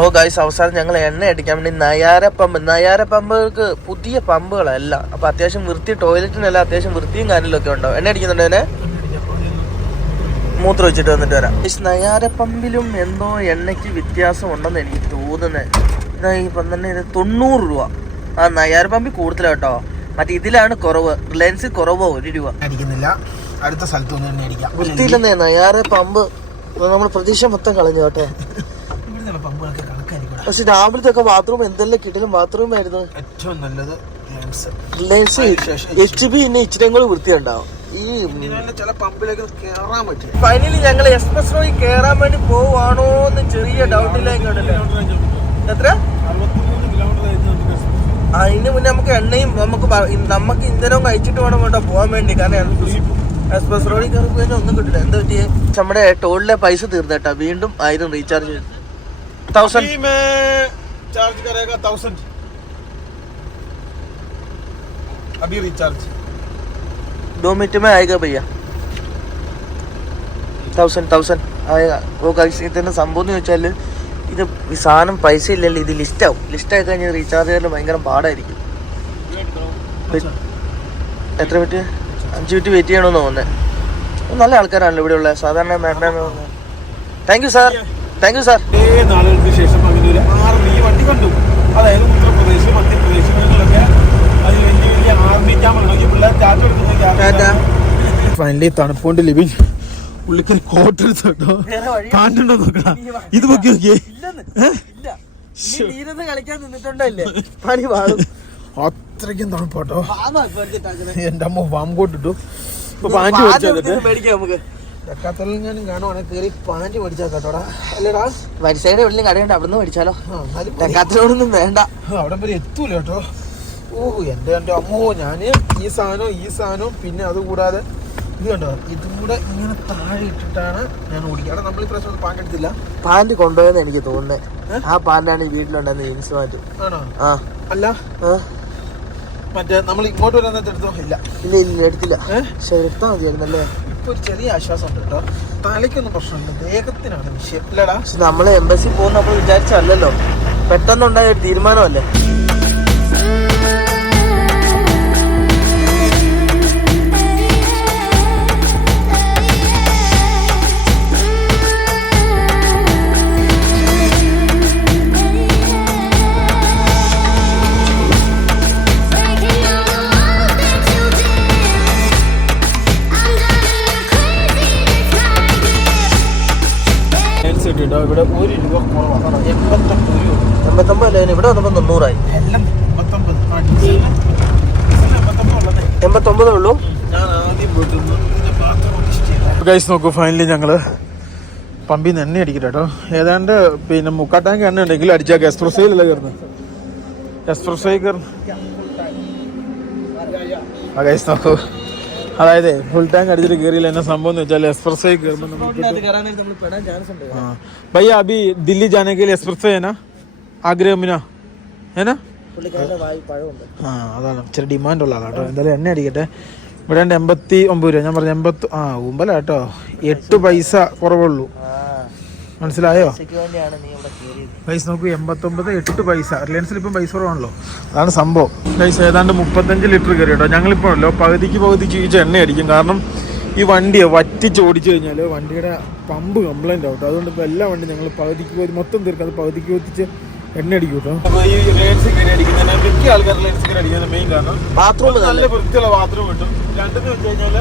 ഓ ഗൈസ്, അവസാനം ഞങ്ങൾ എണ്ണ അടിക്കാൻ വേണ്ടി നയാര പമ്പുകൾക്ക് പുതിയ പമ്പുകളല്ല. അപ്പൊ അത്യാവശ്യം വൃത്തി, ടോയ്ലറ്റിനെല്ലാം അത്യാവശ്യം വൃത്തിയും കാര്യങ്ങളൊക്കെ ഉണ്ടാവും. എണ്ണ അടിക്കുന്നുണ്ട് അതിനെ മൂത്രം വെച്ചിട്ട് വന്നിട്ട് വരാം. നയാര പമ്പിലും എന്തോ എണ്ണയ്ക്ക് വ്യത്യാസം ഉണ്ടെന്ന് എനിക്ക് തോന്നുന്നത്. ഇതാ ഈ 90 രൂപ. ആ നയാര പമ്പിൽ കൂടുതലാണ് കേട്ടോ. മറ്റേ ഇതിലാണ് കുറവ്, റിലയൻസിൽ കുറവോ 1 രൂപ. അടിക്കുന്നില്ല, അടുത്ത സ്ഥലത്ത് വൃത്തിയില്ലെന്നേ നയാര പമ്പ്. നമ്മൾ പ്രതീക്ഷ മൊത്തം കളഞ്ഞു കേട്ടെ. പക്ഷെ രാവിലത്തെ ഒക്കെ ബാത്റൂം എന്തെല്ലാം കിട്ടലും ബാത്റൂം ആയിരുന്നു. ഏറ്റവും നല്ലത് റിലയൻസ് HB പിന്നെ ഇച്ചിരി കൂടി വൃത്തിയുണ്ടാവും. ഈ ചില പമ്പിലേക്ക് കേറാൻ പറ്റും. ഫൈനലി ഞങ്ങൾ എക്സ്പ്രസ് റോയിൽ കേറാൻ വേണ്ടി പോവാണോ എന്ന് ചെറിയ ഡൗട്ടിലേക്ക് എത്ര അതിന് മുന്നേ നമുക്ക് എണ്ണയും നമുക്ക് ഇന്ധനവും കഴിച്ചിട്ട് വേണം കേട്ടോ പോകാൻ വേണ്ടി. കാരണം എക്സ്പ്രസ് റോഡിൽ കയറി കഴിഞ്ഞാൽ ഒന്നും കിട്ടില്ല. എന്താ പറ്റിയേ? നമ്മുടെ ടോളിലെ പൈസ തീർന്നേട്ടാ. വീണ്ടും 1000 റീചാർജ് ചെയ്തു. 1000 चार्ज करेगा 1000 अभी रिचार्ज 2 मिनट में आएगा भैया. 1000 आएगा. वो ഇതിന്റെ സംഭവം എന്ന് വെച്ചാല് ഇത് ഈ സാധനം പൈസ ഇല്ലല്ലോ, ഇത് ലിസ്റ്റാവും. ലിസ്റ്റായി കഴിഞ്ഞാൽ റീചാർജ് ചെയ്യാൻ ഭയങ്കര പാടായിരിക്കും. എത്ര മിനിറ്റ്? 5 മിനിറ്റ് വെയിറ്റ് ചെയ്യണമെന്ന് തോന്നുന്നത്. നല്ല ആൾക്കാരാണല്ലോ ഇവിടെ ഉള്ളത്. സാധാരണ താങ്ക് യു സാർ. നാളുകൾക്ക് ശേഷം അങ്ങനെ ഒരു ആർമി വണ്ടി കണ്ടു. അതായത് ഉത്തർപ്രദേശ്, മധ്യപ്രദേശ് ഇവിടങ്ങളിലൊക്കെ അത് വലിയ വലിയ ആർമി ക്യാമ്പുകളൊക്കെ പിള്ളേർ ടാറ്റ എടുക്കുന്ന. ഫൈനലി തണുപ്പോണ്ട് ലിവിങ് പുള്ളിക്കൊരു കോട്ട് എടുത്തോട്ടോ. പാൻറ്റുണ്ടോ നോക്കടാ. ഇത് നോക്കി നോക്കിയേ. കളിക്കാൻ നിന്നിട്ടുണ്ടല്ലേ പണി പാടും. അത്രയ്ക്കും തണുപ്പോട്ടോ. എന്റെ അമ്മ വാം കോട്ട് ഇട്ടു. ഇപ്പൊ പാൻറ്റ് മേടിക്കാം നമുക്ക്. ഡെക്കാത്തലോണിൽ കാണുവാണെങ്കിൽ കയറി പാൻറ്റ് മേടിച്ചാൽ കേട്ടോടാ. അല്ലേടാ വരിസൈഡ് എവിടെയും കടയുണ്ട്, അവിടെ നിന്ന് മേടിച്ചാലോ. ഡെക്കാത്തലോണൊന്നും വേണ്ട, അവിടെ വരെ എത്തൂല കേട്ടോ. എന്റെ അമ്മോ, ഞാന് ഈ സാധനവും പിന്നെ അതുകൂടാതെ ഇത് കണ്ടോ, ഇതും കൂടെ ഇങ്ങനെ താഴെ ഇട്ടിട്ടാണ് ഞാൻ ഓടിക്കുക. അവിടെ നമ്മൾ ഈ പ്രശ്നം പാൻറ് എടുത്തില്ല. പാൻറ് കൊണ്ടുപോയെന്ന് എനിക്ക് തോന്നുന്നത്. ആ പാൻറ്റാണ് ഈ വീട്ടിലുണ്ടെന്ന് ജീൻസ് പാൻറ്. ആണോ? അല്ല മറ്റേ നമ്മൾ ഇങ്ങോട്ട് വരുന്നത് എടുത്തോ? ഇല്ല എടുത്തില്ല. പക്ഷെ എടുത്താൽ മതിയായിരുന്നല്ലേ. ഇപ്പൊ ഒരു ചെറിയ ആശ്വാസം ഉണ്ട് കേട്ടോ. തലയ്ക്കൊന്നും പ്രശ്നമില്ല, ദേഹത്തിനാണ് വിഷയം ഇല്ലടാ. പക്ഷെ നമ്മള് എംബസി പോകുന്ന നമ്മൾ വിചാരിച്ചല്ലോ, പെട്ടെന്നുണ്ടായ ഒരു തീരുമാനമല്ലേ. ഇവിടെ 1 രൂപ കുറവാണ്. 89 അല്ലേ? ഇവിടെ വന്നപ്പോ 900 എല്ലാം 89 ഉള്ളൂ. ഞാൻ ആദ്യം പോയിട്ട് നോക്കൂ. ഫൈനലി ഞങ്ങള് പമ്പിൽ നിന്ന് എണ്ണ അടിക്കട്ടെ കേട്ടോ. ഏതാണ്ട് പിന്നെ 3/4 ടാങ്ക് എണ്ണ ഉണ്ടെങ്കിൽ അടിച്ചാൽ എക്സ്പ്രസ്സോയിലല്ലേ കയറുന്നത്. എക്സ്പ്രസ്സോയിൽ കയറുന്നു. ഗൈസ് നോക്കൂ, അതായത് ഫുൾ ടാങ്ക് അടിച്ചിട്ട് കയറിയില്ല. എന്നെ സംഭവം എന്ന് വെച്ചാൽ എക്സ്പ്രസ്സോയിൽ കയറുമ്പോൾ भैया अभी दिल्ली जाने के लिए एक्सप्रेस है ना, आगरा में ना है ना. അതാണ് ഇച്ചിരി ഡിമാൻഡ് ഉള്ള ആളാട്ടോ. എന്തായാലും എണ്ണ അടിക്കട്ടെ. ഇവിടെ 89 രൂപ. ഞാൻ പറഞ്ഞു 80 ഉമ്പല കേട്ടോ. 8 പൈസ കുറവുള്ളൂ, മനസ്സിലായോ? പൈസ നോക്കൂ, 89 8 പൈസ. റിലയൻസിൽ ഇപ്പം പൈസ കുറവാണല്ലോ, അതാണ് സംഭവം. പൈസ ഏതാണ്ട് 35 ലിറ്റർ കയറി കേട്ടോ. ഞങ്ങളിപ്പോൾ ഉണ്ടല്ലോ പകുതിക്ക് എണ്ണ അടിക്കും. കാരണം ഈ വണ്ടിയെ വറ്റിച്ച് ഓടിച്ചു കഴിഞ്ഞാൽ വണ്ടിയുടെ പമ്പ് കംപ്ലൈൻ്റ് ആവും. അതുകൊണ്ട് ഇപ്പോൾ എല്ലാ വണ്ടിയും ഞങ്ങൾ പകുതിക്ക് മൊത്തം തീർക്കാതെ പകുതിക്ക് വെച്ചിട്ട് എണ്ണ അടിക്കും കേട്ടോ. അപ്പോൾ ഈ റിലയൻസ് കയറി അടിക്കുന്നതിന് മിക്ക ആൾക്കാർ റിലയൻസ് കയറി അടിക്കുന്ന മെയിൻ കാരണം ബാത്റൂം നല്ല വൃത്തിയുള്ള ബാത്റൂം കിട്ടും. രണ്ടെന്ന് വെച്ച് കഴിഞ്ഞാൽ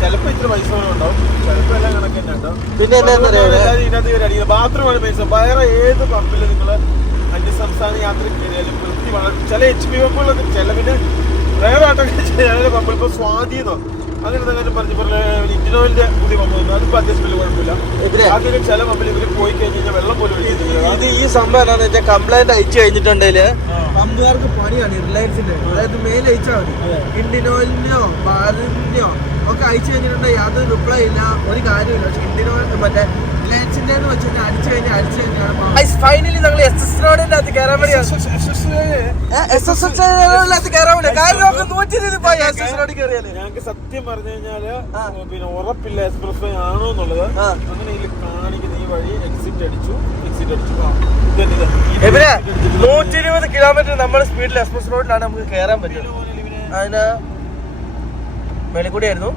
ചിലപ്പോൾ ഇത്ര പൈസ ഉണ്ടാവും, ചിലപ്പോൾ എല്ലാം കണക്ക് തന്നെ ഉണ്ടാവും. പിന്നെ ഇതിനകത്ത് കയറി അടിക്കുന്നത് ബാത്റൂമാണ് പൈസ. വേറെ ഏത് പമ്പിൽ നിങ്ങൾ അന്യസംസ്ഥാന യാത്ര കയറിയാലും വൃത്തി വളരെ ചില HP പമ്പുകളൊക്കെ ചില പിന്നെ വേറെ ആട്ടൊക്കെ ചില പമ്പിൽ ഇപ്പോൾ സ്വാധീനം അങ്ങനെ പറഞ്ഞു ഇന്ത്യനോയിലിന്റെ പുതിയ പമ്പ് വന്നു. അതിപ്പോ അത്യാവശ്യം വലിയ കുഴപ്പമില്ല. ആദ്യം ചില പമ്പിൽ ഇവര് പോയി കഴിഞ്ഞാൽ വെള്ളം പോലും ഇത് ഈ സംഭവം എന്താണെന്ന് വെച്ചാൽ കംപ്ലൈന്റ് അയച്ചു കഴിഞ്ഞിട്ടുണ്ടെങ്കിൽ പമ്പുകാർക്ക് പണിയാണ്. റിലയൻസിന്റെ അതായത് മെയിൽ അയച്ചാൽ മതി. ഇന്ത്യൻ ഓയിലിനോ ഭാരതിന്റെയോ ഒക്കെ അയച്ചു കഴിഞ്ഞിട്ടുണ്ടെങ്കിൽ യാതൊരു റിപ്ലൈ ഇല്ല, ഒരു കാര്യമില്ല. പക്ഷെ ഇന്ത്യൻ ഓയിൽ മറ്റേ റിലയൻസിന്റെ വെച്ചിട്ട് അടിച്ചു കഴിഞ്ഞാൽ ഫൈനലി ഞങ്ങൾ SS റോഡിന്റെ അകത്ത് കയറാൻ വേണ്ടി ഞങ്ങൾക്ക് സത്യം പറഞ്ഞു കഴിഞ്ഞാല് പിന്നെ ഉറപ്പില്ല എക്സ്പ്രസ് ആണോ എന്നുള്ളത്. അങ്ങനെ ഇതിൽ കാണിക്കുന്ന ഈ വഴി എക്സിറ്റ് അടിച്ചു. 120 കിലോമീറ്റർ നമ്മുടെ സ്പീഡിൽ എക്സ്പ്രസ് റോഡിലാണ് നമുക്ക് കയറാൻ പറ്റും. അതിന് മേളിൽ കൂടിയായിരുന്നു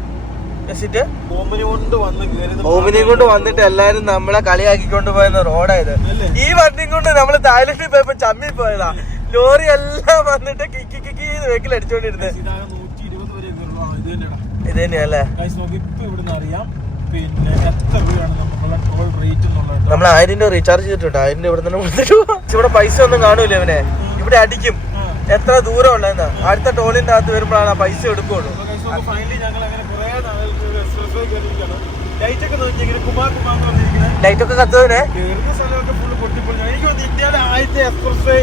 ഓമിനി കൊണ്ട് വന്നിട്ട് എല്ലാരും നമ്മളെ കളിയാക്കിക്കൊണ്ട് പോയെന്ന റോഡായത്. ഈ വണ്ടിയും കൊണ്ട് നമ്മള് തായ്ലൻഡിൽ പോയപ്പോ ചമ്മി പോയതാ. ലോറി എല്ലാം വന്നിട്ട് കിക്കി വെക്കിൽ അടിച്ചോണ്ടിരുന്നത്. ഇത് തന്നെയല്ലേ പിന്നെ എത്ര രൂപയാണ് നമുക്കുള്ള ടോൾ റേറ്റ് എന്നുള്ളത്. നമ്മൾ 1000 രൂപ റീചാർജ് ചെയ്തിട്ടുണ്ട്. 1000 രൂപ ഇവിടെ തന്നെ കൊടുത്തിട്ട് ഇവിടെ പൈസ ഒന്നും കാണൂല ഇവനെ. ഇവിടെ അടിക്കും എത്ര ദൂരം ഉള്ളതെന്ന്. അടുത്ത ടോളിന്റെ അകത്ത് വരുമ്പോഴാണ് ആ പൈസ എടുക്കുള്ളൂ. ഫൈനലി ഞങ്ങൾ അങ്ങനെ കുറെ ലൈറ്റ് ഒക്കെ നോക്കി ഇങ്ങനെ കുമാർന്ന് വന്നിരിക്കുന്നത്. ലൈറ്റ് ഒക്കെ കത്തുന്നതിനെ കേറുന്ന സ്ഥലമൊക്കെ ഫുള്ള് പൊട്ടിപ്പൊളിഞ്ഞു. എനിക്ക് തോന്നുന്നു ഇന്ത്യയിലെ ആദ്യത്തെ expressway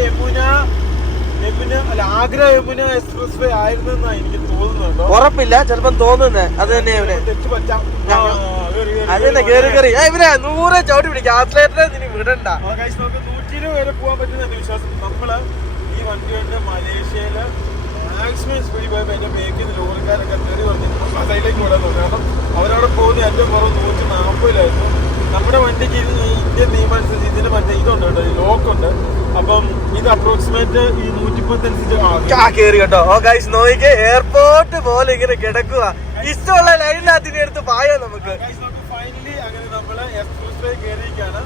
Agra Yamuna expressway ആയിരുന്നെന്നാ എനിക്ക് തോന്നുന്നുണ്ടോ. ഉറപ്പില്ല, ചിലപ്പം തോന്നുന്നേ അത് തന്നെ. ഇവനെ തെറ്റ് പറ്റാം. അത് തന്നെ കേറി കയറി ഇവനെ 100 ചവിട്ടി പിടിക്കും. ആത്ലേറ്ററെ നീ വിടണ്ട. 120 വരെ പോകാൻ പറ്റുന്ന വിശ്വാസം. നമ്മള് ഈ വണ്ടി കൊണ്ട് മലേഷ്യയില് മാക്സിമം സ്പീഡിൽ പോയപ്പോ എന്റെ ബേക്കിൽ ലോറിക്കാരൊക്കെ കയറി പറഞ്ഞു സൈഡിലേക്ക് വിടാൻ തോന്നി. കാരണം അവരവിടെ പോകുന്ന ഏറ്റവും കുറവ് 140-ലായിരുന്നു. നമ്മുടെ വണ്ടിക്ക് ഇന്ത്യൻ നിയമം അനുസരിച്ച് ഇതിന് മറ്റേ ഇതുണ്ട് കേട്ടോ, ലോക്കുണ്ട്. അപ്പം ഇത് അപ്രോക്സിമേറ്റ് ഈ 110 അനുസരിച്ച് കേറി കേട്ടോ. നോക്കിക്ക് എയർപോർട്ട് പോലെ ഇങ്ങനെ കിടക്കുക. ഇഷ്ടമുള്ള ലൈനിനകത്ത് ഇനി എടുത്ത് പായോ നമുക്ക്. ഫൈനലി അങ്ങനെ നമ്മള് എക്സ്പ്രസ് വേ കയറിയിരിക്കാണ്.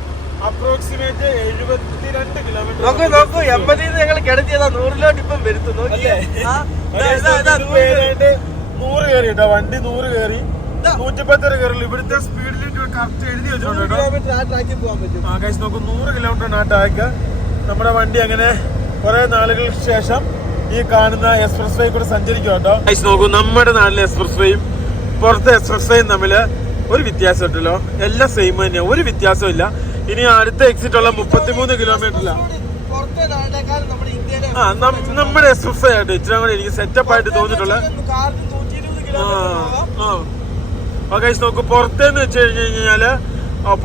Approximate 72 kilometre. നോക്കൂ 80 ഞങ്ങൾ കിടത്തിയതാ 100-ലോട്ട് ഇപ്പം വരുത്തും. 100 കയറി കേട്ടോ. വണ്ടി 100 കയറി 110 കയറില്ല. ഇവിടുത്തെ സ്പീഡ് ലിമിറ്റ് കറക്റ്റ് എഴുതി വെച്ചിട്ടുണ്ട് കേട്ടോ. 100 കിലോമീറ്റർ നാട്ടാക്ക് നമ്മുടെ വണ്ടി അങ്ങനെ കുറെ നാളുകൾക്ക് ശേഷം ഈ കാണുന്ന എക്സ്പ്രസ് വേ കൂടെ സഞ്ചരിക്കും കേട്ടോ. നോക്കൂ, നമ്മുടെ നാട്ടിലെ എക്സ്പ്രസ് വേയും പുറത്തെ എക്സ്പ്രസ് വേയും തമ്മിൽ ഒരു വ്യത്യാസം ഉണ്ടല്ലോ. എല്ലാം സെയിം തന്നെയാണ്, ഒരു വ്യത്യാസവും ഇല്ല. ഇനി അടുത്ത എക്സിറ്റ് ഉള്ള 33 കിലോമീറ്ററിലാണ്. നമ്മുടെ എക്സ്പ്രസ് വേ ആയിട്ട് ഇച്ചിരി കൂടെ എനിക്ക് സെറ്റപ്പ് ആയിട്ട് തോന്നിയിട്ടുള്ള. നോക്കൂ, പുറത്തേന്ന് വെച്ച് കഴിഞ്ഞാല്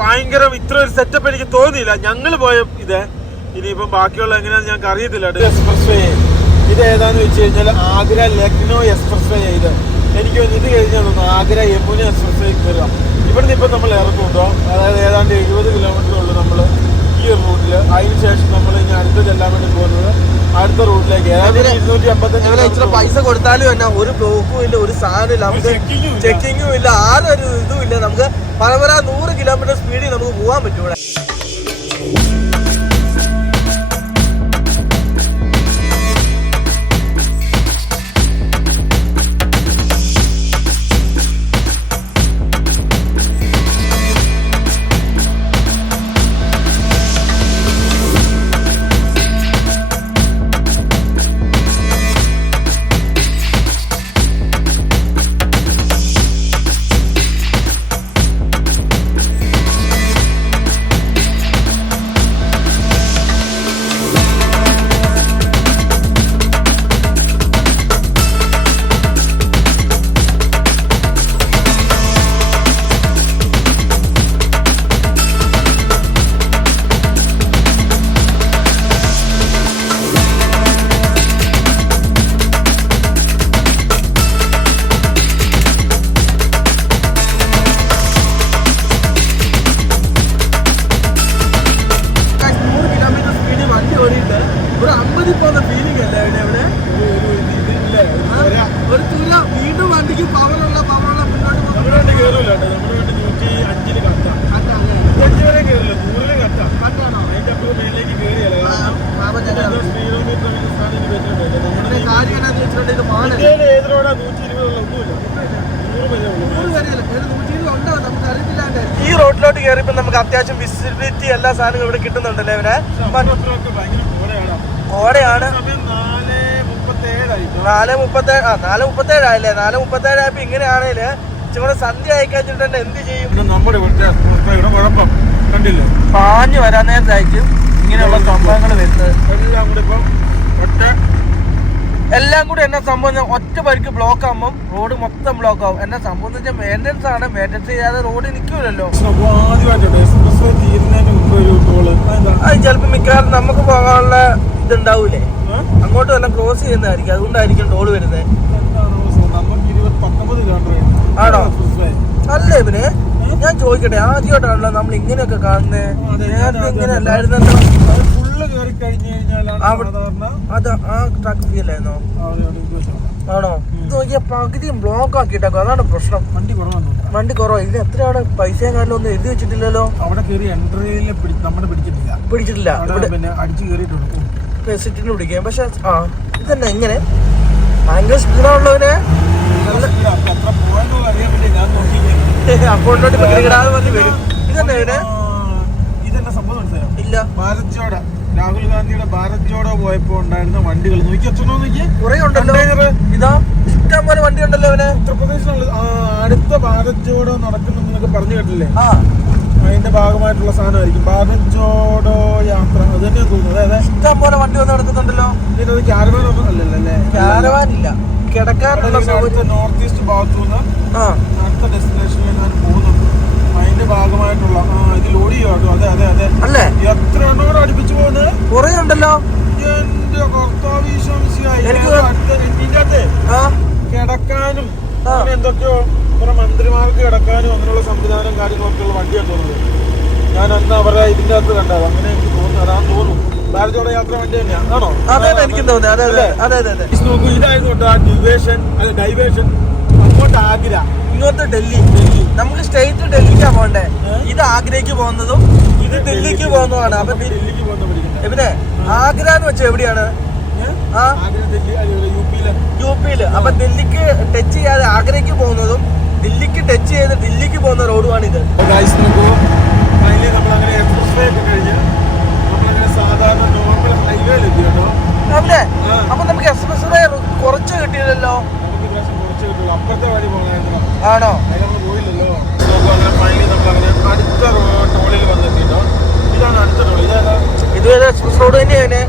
ഭയങ്കര ഇത്ര ഒരു സെറ്റപ്പ് എനിക്ക് തോന്നിയില്ല. ഞങ്ങള് പോയ ഇതേ. ഇനിയിപ്പം ബാക്കിയുള്ള എങ്ങനെയാന്ന് ഞങ്ങൾക്ക് അറിയത്തില്ല. എക്സ്പ്രസ് വേ ഇത് ഏതാന്ന് വെച്ച് കഴിഞ്ഞാൽ ആഗ്ര ലക്നോ എക്സ്പ്രസ് വേ. ഇത് എനിക്ക് ഇത് കഴിഞ്ഞാൽ തോന്നുന്നു ആഗ്ര യമുന എക്സ്പ്രസ് വേ കയറുക. ഇവിടുന്ന് ഇപ്പം നമ്മൾ ഇറക്കുന്നുണ്ടോ, അതായത് ഏതാണ്ട് 70 കിലോമീറ്റർ ഉള്ളു നമ്മൾ ഈ ഒരു റൂട്ടില്. അതിനുശേഷം നമ്മൾ ഇനി അടുത്ത് ചെല്ലാൻ വേണ്ടി പോകുന്നത് അടുത്ത റൂട്ടിലേക്ക്. 255 പൈസ കൊടുത്താലും തന്നെ ഒരു ബ്ലോക്കും ഇല്ല, ഒരു സാധനം ഇല്ല, നമുക്ക് ചെക്കിങ്ങും ഇല്ല, ആരൊരു ഇതും ഇല്ല. നമുക്ക് 100 കിലോമീറ്റർ സ്പീഡിൽ നമുക്ക് പോകാൻ പറ്റും ഇവിടെ. വീണ്ടും വണ്ടിക്ക് പവറുള്ള മുന്നോട്ട് കയറൂല കേട്ടോ. നമ്മുടെ വണ്ടി 105-ല് കത്താം. 105 വരെ കയറില്ല, 100-ല് കത്താം. അതിന്റെ അപ്പുറം മേലേക്ക് കയറിയല്ല. സ്പീഡോമീറ്റർ ഇന്ത്യയിൽ ഏത് റോഡാ 120 ഉള്ള ഒന്നുമില്ല. 100 വരെ ഈ റോഡിലോട്ട് കയറിയപ്പോ നമുക്ക് അത്യാവശ്യം വിസിബിലിറ്റി എല്ലാ സാധനങ്ങളും ഇവിടെ കിട്ടുന്നുണ്ടല്ലേ. ഇവരെ കോടയാണ്. 4:37 ആയില്ലേ. 4:37 ആയപ്പോ ഇങ്ങനെയാണേല് ചുമ്മാ സന്ധ്യ ആയി കഴിഞ്ഞിട്ട് തന്നെ എന്ത് ചെയ്യും. നമ്മുടെ ഇവിടുത്തെ കുഴപ്പം കണ്ടില്ലേ, പാഞ്ഞു വരാൻ നേരത്തായിരിക്കും ഇങ്ങനെയുള്ള സംഭവങ്ങൾ വരുന്നത്. എല്ലാം കൂടി എന്നാ സംഭവം, ഒറ്റ പരിക്ക് ബ്ലോക്ക് ആകുമ്പോൾ റോഡ് മൊത്തം ബ്ലോക്ക് ആവും. എന്നാ സംഭവം എന്ന് വെച്ചാൽ മെയിൻ്റെനൻസ് ആണ്. മെയിൻ്റെനൻസ് ചെയ്യാതെ റോഡ് നിൽക്കൂലല്ലോ. അത് ചിലപ്പോ മിക്കവാറും നമുക്ക് പോകാനുള്ള ഇതുണ്ടാവൂലേ, അങ്ങോട്ട് വല്ല ക്രോസ് ചെയ്യുന്നതായിരിക്കും. അതുകൊണ്ടായിരിക്കും ടോള് വരുന്നത്. ആണോ? അല്ല ഇവന് ഞാൻ ചോദിക്കട്ടെ, ആദ്യമായിട്ടാണല്ലോ നമ്മൾ ഇങ്ങനെയൊക്കെ കാണുന്നത്. നേരത്തെ ഇങ്ങനെ അല്ലായിരുന്നല്ലോ. അത് ആ ട്രാക്ക് ഫ്രീ അല്ലായിരുന്നോ? ആണോ? ഇത് നോക്കിയാൽ പകുതിയും ബ്ലോക്ക് ആക്കിയിട്ടേക്കോ. അതാണ് പ്രശ്നം. വണ്ടി കുറവാ. ഇതിന് എത്ര അവിടെ പൈസയും കാര്യം ഒന്നും എഴുതി വെച്ചിട്ടില്ലല്ലോ. അവിടെ കയറി എൻട്രിയിൽ പിടിച്ചിട്ടില്ല. സിറ്റിന് പിടിക്കാം. പക്ഷെ ഇതന്നെ എങ്ങനെ ഭയങ്കര സ്പീഡാണുള്ളവനെ. എത്ര പോയിന്റ് അറിയാൻ വേണ്ടി ഞാൻ നോക്കി അക്കൗണ്ടിലോട്ട് കിടാതെ വന്ന് വരും. ഇതെന്നെ ഇവനെ ഇതെന്നെ സംഭവം മനസ്സിലായോ? ഇല്ല. ഭാരത് ജോഡോ, രാഹുൽ ഗാന്ധിയുടെ ഭാരത് ജോഡോ പോയപ്പോ ഉണ്ടായിരുന്ന വണ്ടികൾ നോക്കി എത്ര നോക്കി കുറെ ഉണ്ടല്ലോ. ഇതാ ഇഷ്ടം പോലെ വണ്ടി ഉണ്ടല്ലോ അവന്. ഉത്തർപ്രദേശിലുള്ള അടുത്ത ഭാരത് ജോഡോ നടക്കുന്നുണ്ടെന്നൊക്കെ പറഞ്ഞു കേട്ടില്ലേ? അതിന്റെ ഭാഗമായിട്ടുള്ള സാധനമായിരിക്കും ഭാരത് ജോഡോ യാത്ര. അത് തന്നെയാണ് തോന്നുന്നത്. അതെ, ഇഷ്ടം പോലെ വണ്ടി വന്ന് നടക്കുന്നുണ്ടല്ലോ. ഇതിനത് ക്യാരവാൻ ഒന്നും അല്ലല്ലേ? ക്യാരവാൻ ഇല്ല, കിടക്കാനുള്ള നോർത്ത് ഈസ്റ്റ് ഭാഗത്തുനിന്ന് അടുത്ത ഡെസ്റ്റിനേഷനിൽ ഞാൻ പോകുന്നുണ്ട്. അതിന്റെ ഭാഗമായിട്ടുള്ള ഇത് ലോഡ് ചെയ്യുവാട്ടോ. അതെ അതെ അതെ അല്ലേ? എത്ര എണ്ണോട് അടുപ്പിച്ചു പോകുന്നത്? കുറെ ഉണ്ടല്ലോ. എന്റെ കർത്താവിശ്വാസിയായി കിടക്കാനും അങ്ങനെ എന്തൊക്കെയോ കുറെ മന്ത്രിമാർക്ക് കിടക്കാനും അങ്ങനെയുള്ള സംവിധാനം കാര്യങ്ങളൊക്കെ ഉള്ള വണ്ടിയാണ് തോന്നുന്നത്. ഞാൻ അന്ന് അവരുടെ ഇതിന്റെ അകത്ത് കണ്ടത്. അങ്ങനെ എനിക്ക് തോന്നുന്നു, അതാന്ന് തോന്നുന്നു. ഭാരത് ജോഡോ യാത്ര വണ്ടി തന്നെയാണ് ആണോ? അതെ, എനിക്ക് തോന്നുന്നു. അതെ അതെ അതെ അതെ. നോക്കൂ, ഇതായിരുന്നു കേട്ടോ ആ ഡൈവേഷൻ. അങ്ങോട്ട് ആഗ്ര, ഇങ്ങോട്ട് ഡൽഹി. നമുക്ക് സ്റ്റേറ്റ് ഡൽഹിക്കാ പോണ്ടേ. ഇത് ആഗ്രയ്ക്ക് പോകുന്നതും ഇത് ഡൽഹിക്ക് പോകുന്നതാണ്. അപ്പൊ ഡൽഹിക്ക് പോകുന്ന പിന്നെ ആഗ്ര എന്ന് വെച്ചാൽ എവിടെയാണ്? യുപിയില്. അപ്പൊ ഡൽഹിക്ക് ടച്ച് ചെയ്യാതെ ആഗ്രയ്ക്ക് പോകുന്നതും ദില്ലിക്ക് ടച്ച് ചെയ്ത് ദില്ലിക്ക് പോകുന്ന റോഡുമാണിത്. നമ്മളങ്ങനെ എക്സ്പ്രസ് വേ ഒക്കെ കഴിഞ്ഞ് നമ്മളങ്ങനെ സാധാരണ നോർമൽ ഹൈവേയിലെത്തി കേട്ടോ. അല്ലേ? അപ്പൊ നമുക്ക് എക്സ്പ്രസ് വേ കുറച്ച് കിട്ടിയതല്ലോ. അപ്പുറത്തെ വഴി പോകാനായിരുന്നു. ആണോ? നമ്മൾ പോയില്ലല്ലോ. അങ്ങനെ ഫൈനലി നമ്മളങ്ങനെ അടുത്ത ടോളിൽ വന്നെത്തിട്ടോ. ഇതാണ് അടുത്ത ടോൾ. ഇതുവരെ എക്സ്പ്രസ് റോഡ് തന്നെയാണ്,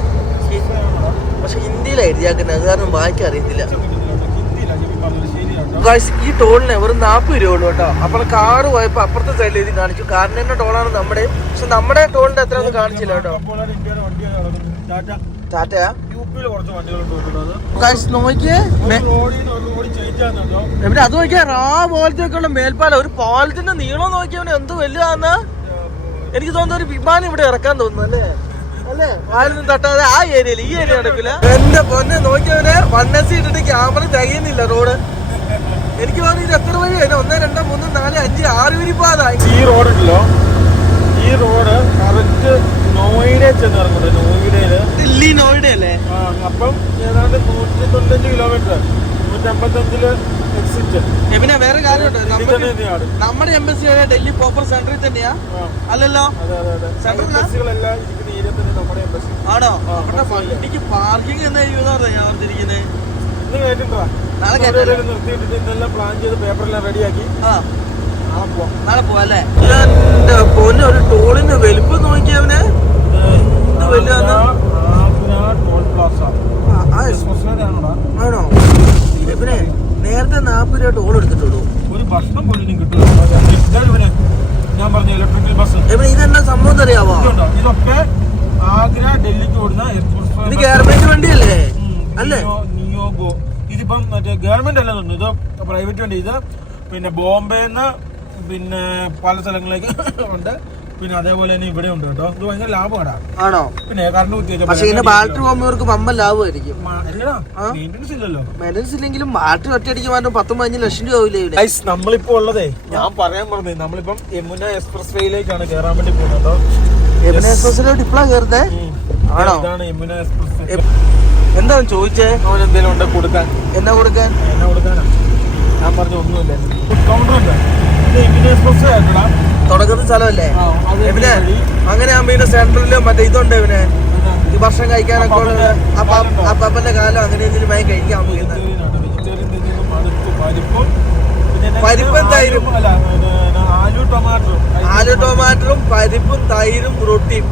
പക്ഷെ ഹിന്ദിയിലാണ് എഴുതിയാക്കുന്നത്. അത് കാരണം വായിക്കാൻ അറിയത്തില്ല. ഈ ടോളിന് വെറും 40 രൂപ ഉള്ളൂ കേട്ടോ. അപ്പോൾ കാറ് പോയപ്പോ അപ്പുറത്തെ സൈഡിൽ എഴുതി കാണിച്ചു. കാറിന് തന്നെ ടോളാണ് നമ്മുടെ. പക്ഷെ നമ്മുടെ ടോളിന്റെ അത്ര ഒന്നും കാണിച്ചില്ല കേട്ടോ. ടാറ്റയാ നോക്കിയേ. എവിടെ അത് നോക്കിയാ റാ പോലത്തെ ഒക്കെ ഉള്ള മേൽപ്പാലം. ഒരു പാലത്തിന്റെ നീളം നോക്കിയവന് എന്ത് വലുതാന്ന്. എനിക്ക് തോന്നുന്നു ഒരു വിമാനം ഇവിടെ ഇറക്കാൻ തോന്നുന്നു അല്ലേ? അല്ലേ? ആരും തട്ടാതെ ആ ഏരിയയിൽ ഈ ഏരിയ നടക്കില്ല. എന്റെ പൊന്നെ നോക്കിയവന് 1S ഇട്ടിട്ട് ക്യാമറ തികയുന്നില്ല റോഡ്. എനിക്ക് തോന്നുന്നു ഇത് എത്ര വഴി 1, 2, 3, 4, 5, 6 വരി പാത. ഈ റോഡുണ്ടല്ലോ, ഈ റോഡ് കറക്റ്റ് നോയിഡയിൽ ചെന്ന് ഇറങ്ങുന്നുണ്ട്. നോയിഡയില് ദില്ലി നോയിഡ അല്ലേ? അപ്പം ഏതാണ്ട് 195 കിലോമീറ്റർ, 155 എക്സിറ്റ്. പിന്നെ വേറെ കാര്യമുണ്ട്, നമ്മുടെ എംബസി ഡൽഹി പ്രോപ്പർ സെന്ററിൽ തന്നെയാ അല്ലല്ലോ? എംബസികളെല്ലാം ഇരിക്കുന്ന ഏരിയ തന്നെ നമ്മുടെ എംബസി ആണോ? അവിടെ വണ്ടിക്ക് പാർക്കിംഗ് എന്നാ പറഞ്ഞ ഞാൻ ഓർത്തിരിക്കുന്നത്. ഇത് കേട്ടിട്ടാ നിർത്തിയിട്ടിട്ട് ഇന്നെല്ലാം പ്ലാൻ ചെയ്ത് പേപ്പറെല്ലാം റെഡിയാക്കി നാളെ പോവാ അല്ലേ? എന്റെ പൊന്നെ, ഒരു ടോളിന് വലിപ്പം നോക്കിയവന്. ആണോ? പിന്നെ നേരത്തെ 40 രൂപ ടോൾ എടുത്തിട്ടുള്ളൂ. ഒരു ഭക്ഷണം പോലും കിട്ടും. ഞാൻ പറഞ്ഞ ഇലക്ട്രിക്കൽ ബസ്. ഇതെന്താ സംഭവം അറിയാവോ? ഇതൊക്കെ ആഗ്ര ഡൽഹിക്ക് ഓടുന്ന എക്സ്പ്രസ്. ഇത് ഗവൺമെന്റ് വണ്ടിയല്ലേ? അല്ലേ? നിയോഗോ. ഇതിപ്പം മറ്റേ ഗവൺമെന്റ് അല്ലെന്നുണ്ട്, ഇത് പ്രൈവറ്റ് വണ്ടി. ഇത് പിന്നെ ബോംബെന്ന് പിന്നെ പല സ്ഥലങ്ങളിലേക്ക് ഉണ്ട്. പിന്നെ അതേപോലെ തന്നെ ഇവിടെ ഉണ്ട് കേട്ടോ. ഇത് ഭയങ്കര ലാഭമാണ്. ആണോ? പിന്നെ കറണ്ട് കുത്തിവെച്ചാൽ ബാറ്ററി പോകുന്നവർക്ക് പമ്പ ലാഭമായിരിക്കും. മെയിൻ്റെനൻസ് ഇല്ലല്ലോ. മെയിൻ്റെനൻസ് ഇല്ലെങ്കിലും ബാറ്ററി ഒറ്റയടിക്ക് മാറ്റും 10-15 ലക്ഷം രൂപ ആവില്ലേ? നമ്മളിപ്പോ ഉള്ളതേ, ഞാൻ പറയാൻ പറഞ്ഞേ, നമ്മളിപ്പം യമുന എക്സ്പ്രസ് വേയിലേക്കാണ് കയറാൻ വേണ്ടി പോകുന്നത്. യമുന എക്സ്പ്രസിലോട്ട് ഇപ്പളാ കയറുന്നേ? ആണോ? ഇതാണ് യമുന എക്സ്പ്രസ്. എന്താണ് ചോദിച്ചേ? അവൻ എന്തെങ്കിലും ഉണ്ട് കൊടുക്കാൻ? എന്നാ കൊടുക്കാൻ? എന്നാ കൊടുക്കാനാ? ഞാൻ പറഞ്ഞ ഒന്നുമില്ല. കൗണ്ടർ ഉണ്ട്. യമുന എക്സ്പ്രസ് ആയിട്ടാ തുടങ്ങുന്ന സ്ഥലമല്ലേ? പിന്നെ അങ്ങനെ ആകുമ്പോ ഇതിന്റെ സെൻട്രലില് മറ്റേ ഇതുണ്ട്. പിന്നെ ഈ ഭക്ഷണം കഴിക്കാനൊക്കെ അപ്പന്റെ കാലം അങ്ങനെ എന്തെങ്കിലും വാങ്ങി കഴിക്കാൻ പരിപ്പും തൈരും, ആലു ടൊമാറ്ററും പരിപ്പും തൈരും റൊട്ടിയും.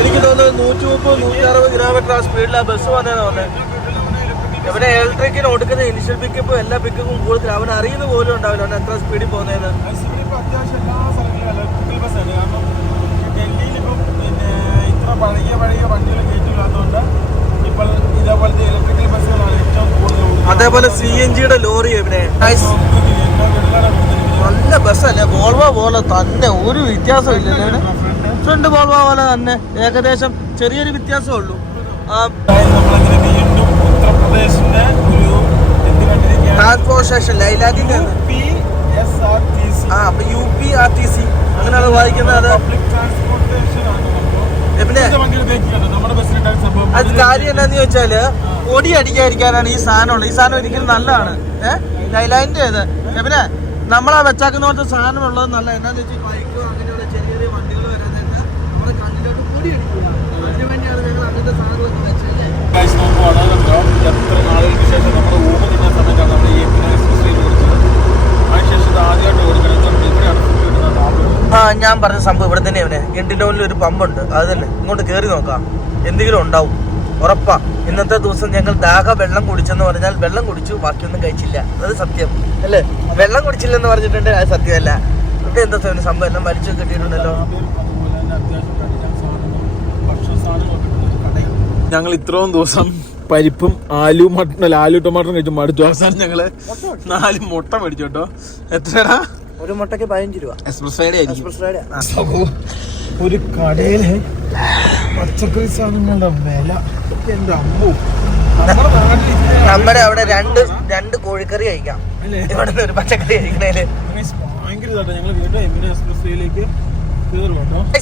എനിക്ക് തോന്നുന്നത് 130-160 കിലോമീറ്റർ സ്പീഡിലാ ബസ് വന്നേന്ന് പറഞ്ഞത്. ഇവിടെ ഇലക്ട്രിക്കിന് കൊടുക്കുന്ന ഇനിഷ്യൽ പിക്കപ്പും എല്ലാ പിക്കപ്പും കൂടുതൽ അവൻ അറിയുന്ന പോലും ഉണ്ടാവില്ല അവൻ എത്ര സ്പീഡിൽ പോകുന്നതെന്ന്. അത്യാവശ്യം എല്ലാ സ്ഥലങ്ങളിലും ഇലക്ട്രിക്കൽ ബസ്സാണ്. കാരണം ഡൽഹിയിൽ ഇപ്പം പിന്നെ ഇത്ര പഴകിയ വണ്ടികൾ കയറ്റില്ലാത്തതുകൊണ്ട് ഇപ്പോൾ ഇതേപോലത്തെ ഇലക്ട്രിക്കൽ ബസ്സുകളാണ് ഏറ്റവും കൂടുതൽ. അതേപോലെ CNG ലോറി ഇവിടെ നല്ല ബസ്സല്ലേ? വോൾവോ പോലെ തന്നെ, ഒരു വ്യത്യാസം ഇല്ലല്ലേ? ഫ്രണ്ട് വോൾവോ പോലെ തന്നെ, ഏകദേശം ചെറിയൊരു വ്യത്യാസമേ ഉള്ളൂ. നമ്മളങ്ങനെ വീണ്ടും ഉത്തർപ്രദേശിന്റെ ഒരു ട്രാൻസ്പോർട്ട് സ്റ്റേഷൻ ലൈലാറ്റിന്റെ അപ്പൊ UPRTC അങ്ങനെയാണ് വായിക്കുന്നത്. പബ്ലിക് ട്രാൻസ്പോർട്ടേഷൻ ആണ്. പിന്നെ അത് കാര്യം എന്താന്ന് ചോദിച്ചാല് പൊടി അടിക്കാതിരിക്കാനാണ് ഈ സാധനം ഉള്ളത്. ഈ സാധനം ഒരിക്കലും നല്ലതാണ്. ലൈലാൻഡ് ഇത് പിന്നെ നമ്മളാ വെച്ചാക്കുന്ന പോലത്തെ സാധനം ഉള്ളത് നല്ല എന്നാന്ന് വെച്ചാൽ ബൈക്കോ അങ്ങനെയുള്ള ചെറിയ ചെറിയ വണ്ടികൾ വരാനായിട്ട് നമ്മുടെ കണ്ണിലോട്ട് പൊടി അടിക്കുക. അതിന് വേണ്ടിയാണ് ഞങ്ങൾ അങ്ങനത്തെ സാധനങ്ങളൊക്കെ വെച്ചത്. എത്ര നാളുകൾക്ക് ശേഷം നമ്മുടെ ഊമ നിന്ന സമയത്താണ് നമ്മൾ ഈ എക്സ്പ്രസ് കൊടുത്തത്. അതിനുശേഷം ആദ്യമായിട്ട് ഓടിക്കണം ഇവിടെയാണ് ഞാൻ പറഞ്ഞ സംഭവം ഇവിടെ തന്നെ അവനെ എൻഡിനോളിൽ ഒരു പമ്പുണ്ട്. അത് തന്നെ ഇങ്ങോട്ട് കയറി നോക്കാം, എന്തെങ്കിലും ഉണ്ടാവും ഉറപ്പാ. ഇന്നത്തെ ദിവസം ഞങ്ങൾ വെള്ളം കുടിച്ചെന്ന് പറഞ്ഞാൽ വെള്ളം കുടിച്ചു, ബാക്കിയൊന്നും കഴിച്ചില്ല. അത് സത്യം അല്ലേ? വെള്ളം കുടിച്ചില്ലെന്ന് പറഞ്ഞിട്ടുണ്ട്, അത് സത്യമല്ല. ഇവിടെ എന്താ സംഭവം എല്ലാം വലിച്ചു കെട്ടിയിട്ടുണ്ടല്ലോ. ഞങ്ങൾ ഇത്രയും ദിവസം പരിപ്പും ആലു ടൊമാറ്ററും കഴിച്ചു മടുത്തു. അവസാനം ഞങ്ങള് 4 മുട്ട മേടിച്ചു കേട്ടോ. എത്രടാ? ഒരു മുട്ടയ്ക്ക് 15 രൂപ. ഒരു കടയിലെ പച്ചക്കറി സാധനങ്ങളുടെ വില എന്റെ അമ്മു. നമ്മുടെ അവിടെ രണ്ട് കോഴിക്കറി കഴിക്കാം, ഇവിടെ ഒരു പച്ചക്കറി കഴിക്കണേല് ഭയങ്കര ഞങ്ങൾ വീണ്ടും എമിന എക്സ്പ്രസ് വേയിലേക്ക്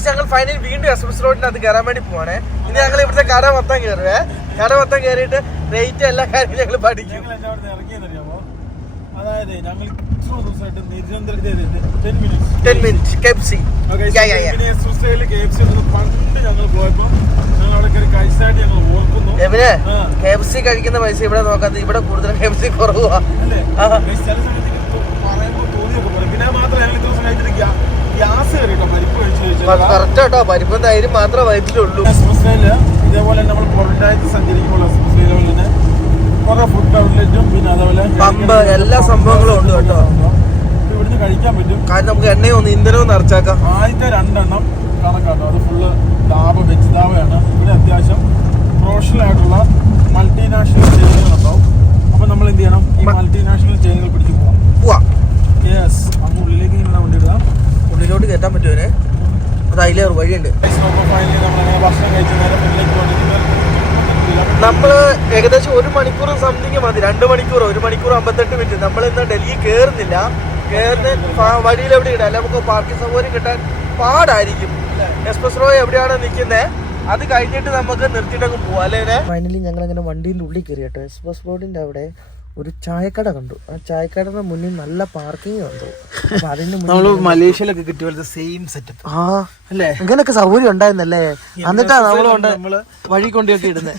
ഞങ്ങൾ ഫൈനലി വീണ്ടും എക്സ്പ്രസ് റോഡിനകത്ത് കയറാൻ വേണ്ടി പോവാണേ. ഇനി ഞങ്ങൾ ഇവിടുത്തെ കട മൊത്തം കയറുവേ. കട മൊത്തം കയറിയിട്ട് റേറ്റ് എല്ലാ കാര്യവും ഞങ്ങൾ പഠിക്കും. ഇറങ്ങിയെന്നറിയാമോ? അതായത് ഞങ്ങൾ ഇത്ര ദിവസമായിട്ട് നിരന്തരം 10 മിനിറ്റ് KFC. പണ്ട് ഞങ്ങൾ പോയപ്പോ ഞങ്ങൾ അവിടെ കയറി കഴിച്ചായിട്ട് ഞങ്ങൾ ഓർക്കുന്നു. KFC കഴിക്കുന്ന പൈസ ഇവിടെ നോക്കാത്ത ഇവിടെ കൂടുതൽ KFC കുറവാ അല്ലേ? ചില സമയത്ത് പറയുമ്പോൾ തോന്നിയൊക്കെ പറയും. പിന്നെ മാത്രമേ ഞങ്ങൾ ഇത്ര ദിവസം കഴിച്ചിട്ട് ഗ്യാസ് കയറിട്ടോ പരിപ്പ് കഴിച്ചു. കറക്റ്റ് കേട്ടോ, പരിപ്പും തൈരും മാത്രമേ വയറ്റിലുള്ളൂ. എക്സ്പ്രസ് ഇതേപോലെ നമ്മൾ പുറത്തായിട്ട് സഞ്ചരിക്കുമ്പോൾ എക്സ്പ്രസ് തന്നെ കുറെ ഫുഡ് ഔട്ട്ലെറ്റും പിന്നെ അതേപോലെ പമ്പ് എല്ലാ സംഭവങ്ങളും ഉണ്ട് കേട്ടോ. ഇവിടുന്ന് കഴിക്കാൻ പറ്റും. കാര്യം നമുക്ക് എണ്ണയും ഇന്ധനവും നിറച്ചേക്കാം. ആദ്യത്തെ 2 എണ്ണം കണക്കാട്ടോ, അത് ഫുള്ള് വെജ് ദാവയാണ്. ഇവിടെ അത്യാവശ്യം പ്രൊഫഷണൽ ആയിട്ടുള്ള മൾട്ടിനാഷണൽ ചെയിനുകളുണ്ടാവും. അപ്പൊ നമ്മൾ എന്ത് ചെയ്യണം? ഈ മൾട്ടിനാഷണൽ ചെയിനുകൾ പിടിച്ച് പോവാം. യെസ്, അങ്ങ് ഉള്ളിലേക്ക് ഇങ്ങനെ വണ്ടി ഇടാം. ഉള്ളിലോട്ട് കയറ്റാൻ പറ്റുമേ? അത് അതിലേറെ വഴിയുണ്ട്. ഭക്ഷണം കഴിച്ച് നേരെ മുന്നിലേക്ക് പോകണമെങ്കിൽ നമ്മള് ഏകദേശം 1 മണിക്കൂർ സംതിങ് മതി. 2 മണിക്കൂർ 1 മണിക്കൂർ 58 മിനിറ്റ്. നമ്മൾ ഇന്ന് ഡൽഹി കയറുന്നില്ല. കയറുന്ന വഴിയിൽ എവിടെ ഇടാം, നമുക്ക് പാർക്കിംഗ് സൗകര്യം കിട്ടാൻ പാടായിരിക്കും. എക്സ്പ്രസ് റോ എവിടെയാണ് നിൽക്കുന്നത്, അത് കഴിഞ്ഞിട്ട് നമുക്ക് നിർത്തിയിട്ടങ്ങ് പോവാം അല്ലേ? ഫൈനലി ഞങ്ങൾ അങ്ങനെ വണ്ടിയുടെ ഉള്ളിൽ കയറി കേട്ടോ. എക്സ്പ്രസ് റോഡിന്റെ അവിടെ ഒരു ചായക്കട കണ്ടു. ആ ചായക്കടയുടെ മുന്നിൽ നല്ല പാർക്കിംഗ് കണ്ടു. അപ്പൊ അതിന് നമ്മള് മലേഷ്യയിലൊക്കെ കിട്ടിയ പോലത്തെ സെയിം സെറ്റപ്പ് അല്ലേ? ഇങ്ങനൊക്കെ സൗകര്യം ഉണ്ടായിരുന്നല്ലേ? എന്നിട്ടാ നമ്മള് വഴി കൊണ്ടുപോയിട്ട് ഇടുന്നത്.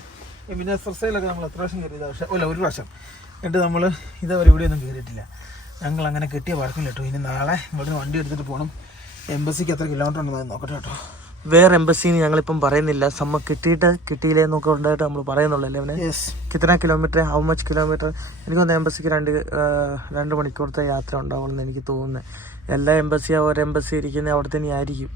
പിന്നെ എക്സർസൈസിലൊക്കെ നമ്മൾ എത്ര പ്രാവശ്യം കയറിയതാ? പക്ഷേ ഒരു പ്രാവശ്യം എന്നിട്ട് നമ്മൾ ഇതേവരെ ഇവിടെയൊന്നും കയറിയിട്ടില്ല. ഞങ്ങൾ അങ്ങനെ കിട്ടിയ പാർക്കില്ല കേട്ടോ. ഇനി നാളെ ഇവിടെ വണ്ടി എടുത്തിട്ട് പോകണം. എംബസിക്ക് എത്ര കിലോമീറ്റർ ഉണ്ടെന്ന് നോക്കട്ടെ കേട്ടോ. വേറെ എംബസിന്ന് ഞങ്ങളിപ്പം പറയുന്നില്ല. കിട്ടിയില്ലേ എന്നൊക്കെ ഉണ്ടായിട്ട് നമ്മൾ പറയുന്നുള്ളൂ. അവനെ കിतना കിലോമീറ്റർ, ഹൗ മച്ച് കിലോമീറ്റർ? എനിക്ക് തോന്നുന്നു എംബസിക്ക് 2 മണിക്കൂറത്തെ യാത്ര ഉണ്ടാവുമെന്ന് എനിക്ക് തോന്നുന്നത്. എല്ലാ എംബസിയും ഒരു എംബസി ഇരിക്കുന്നത് അവിടെ തന്നെ ആയിരിക്കും.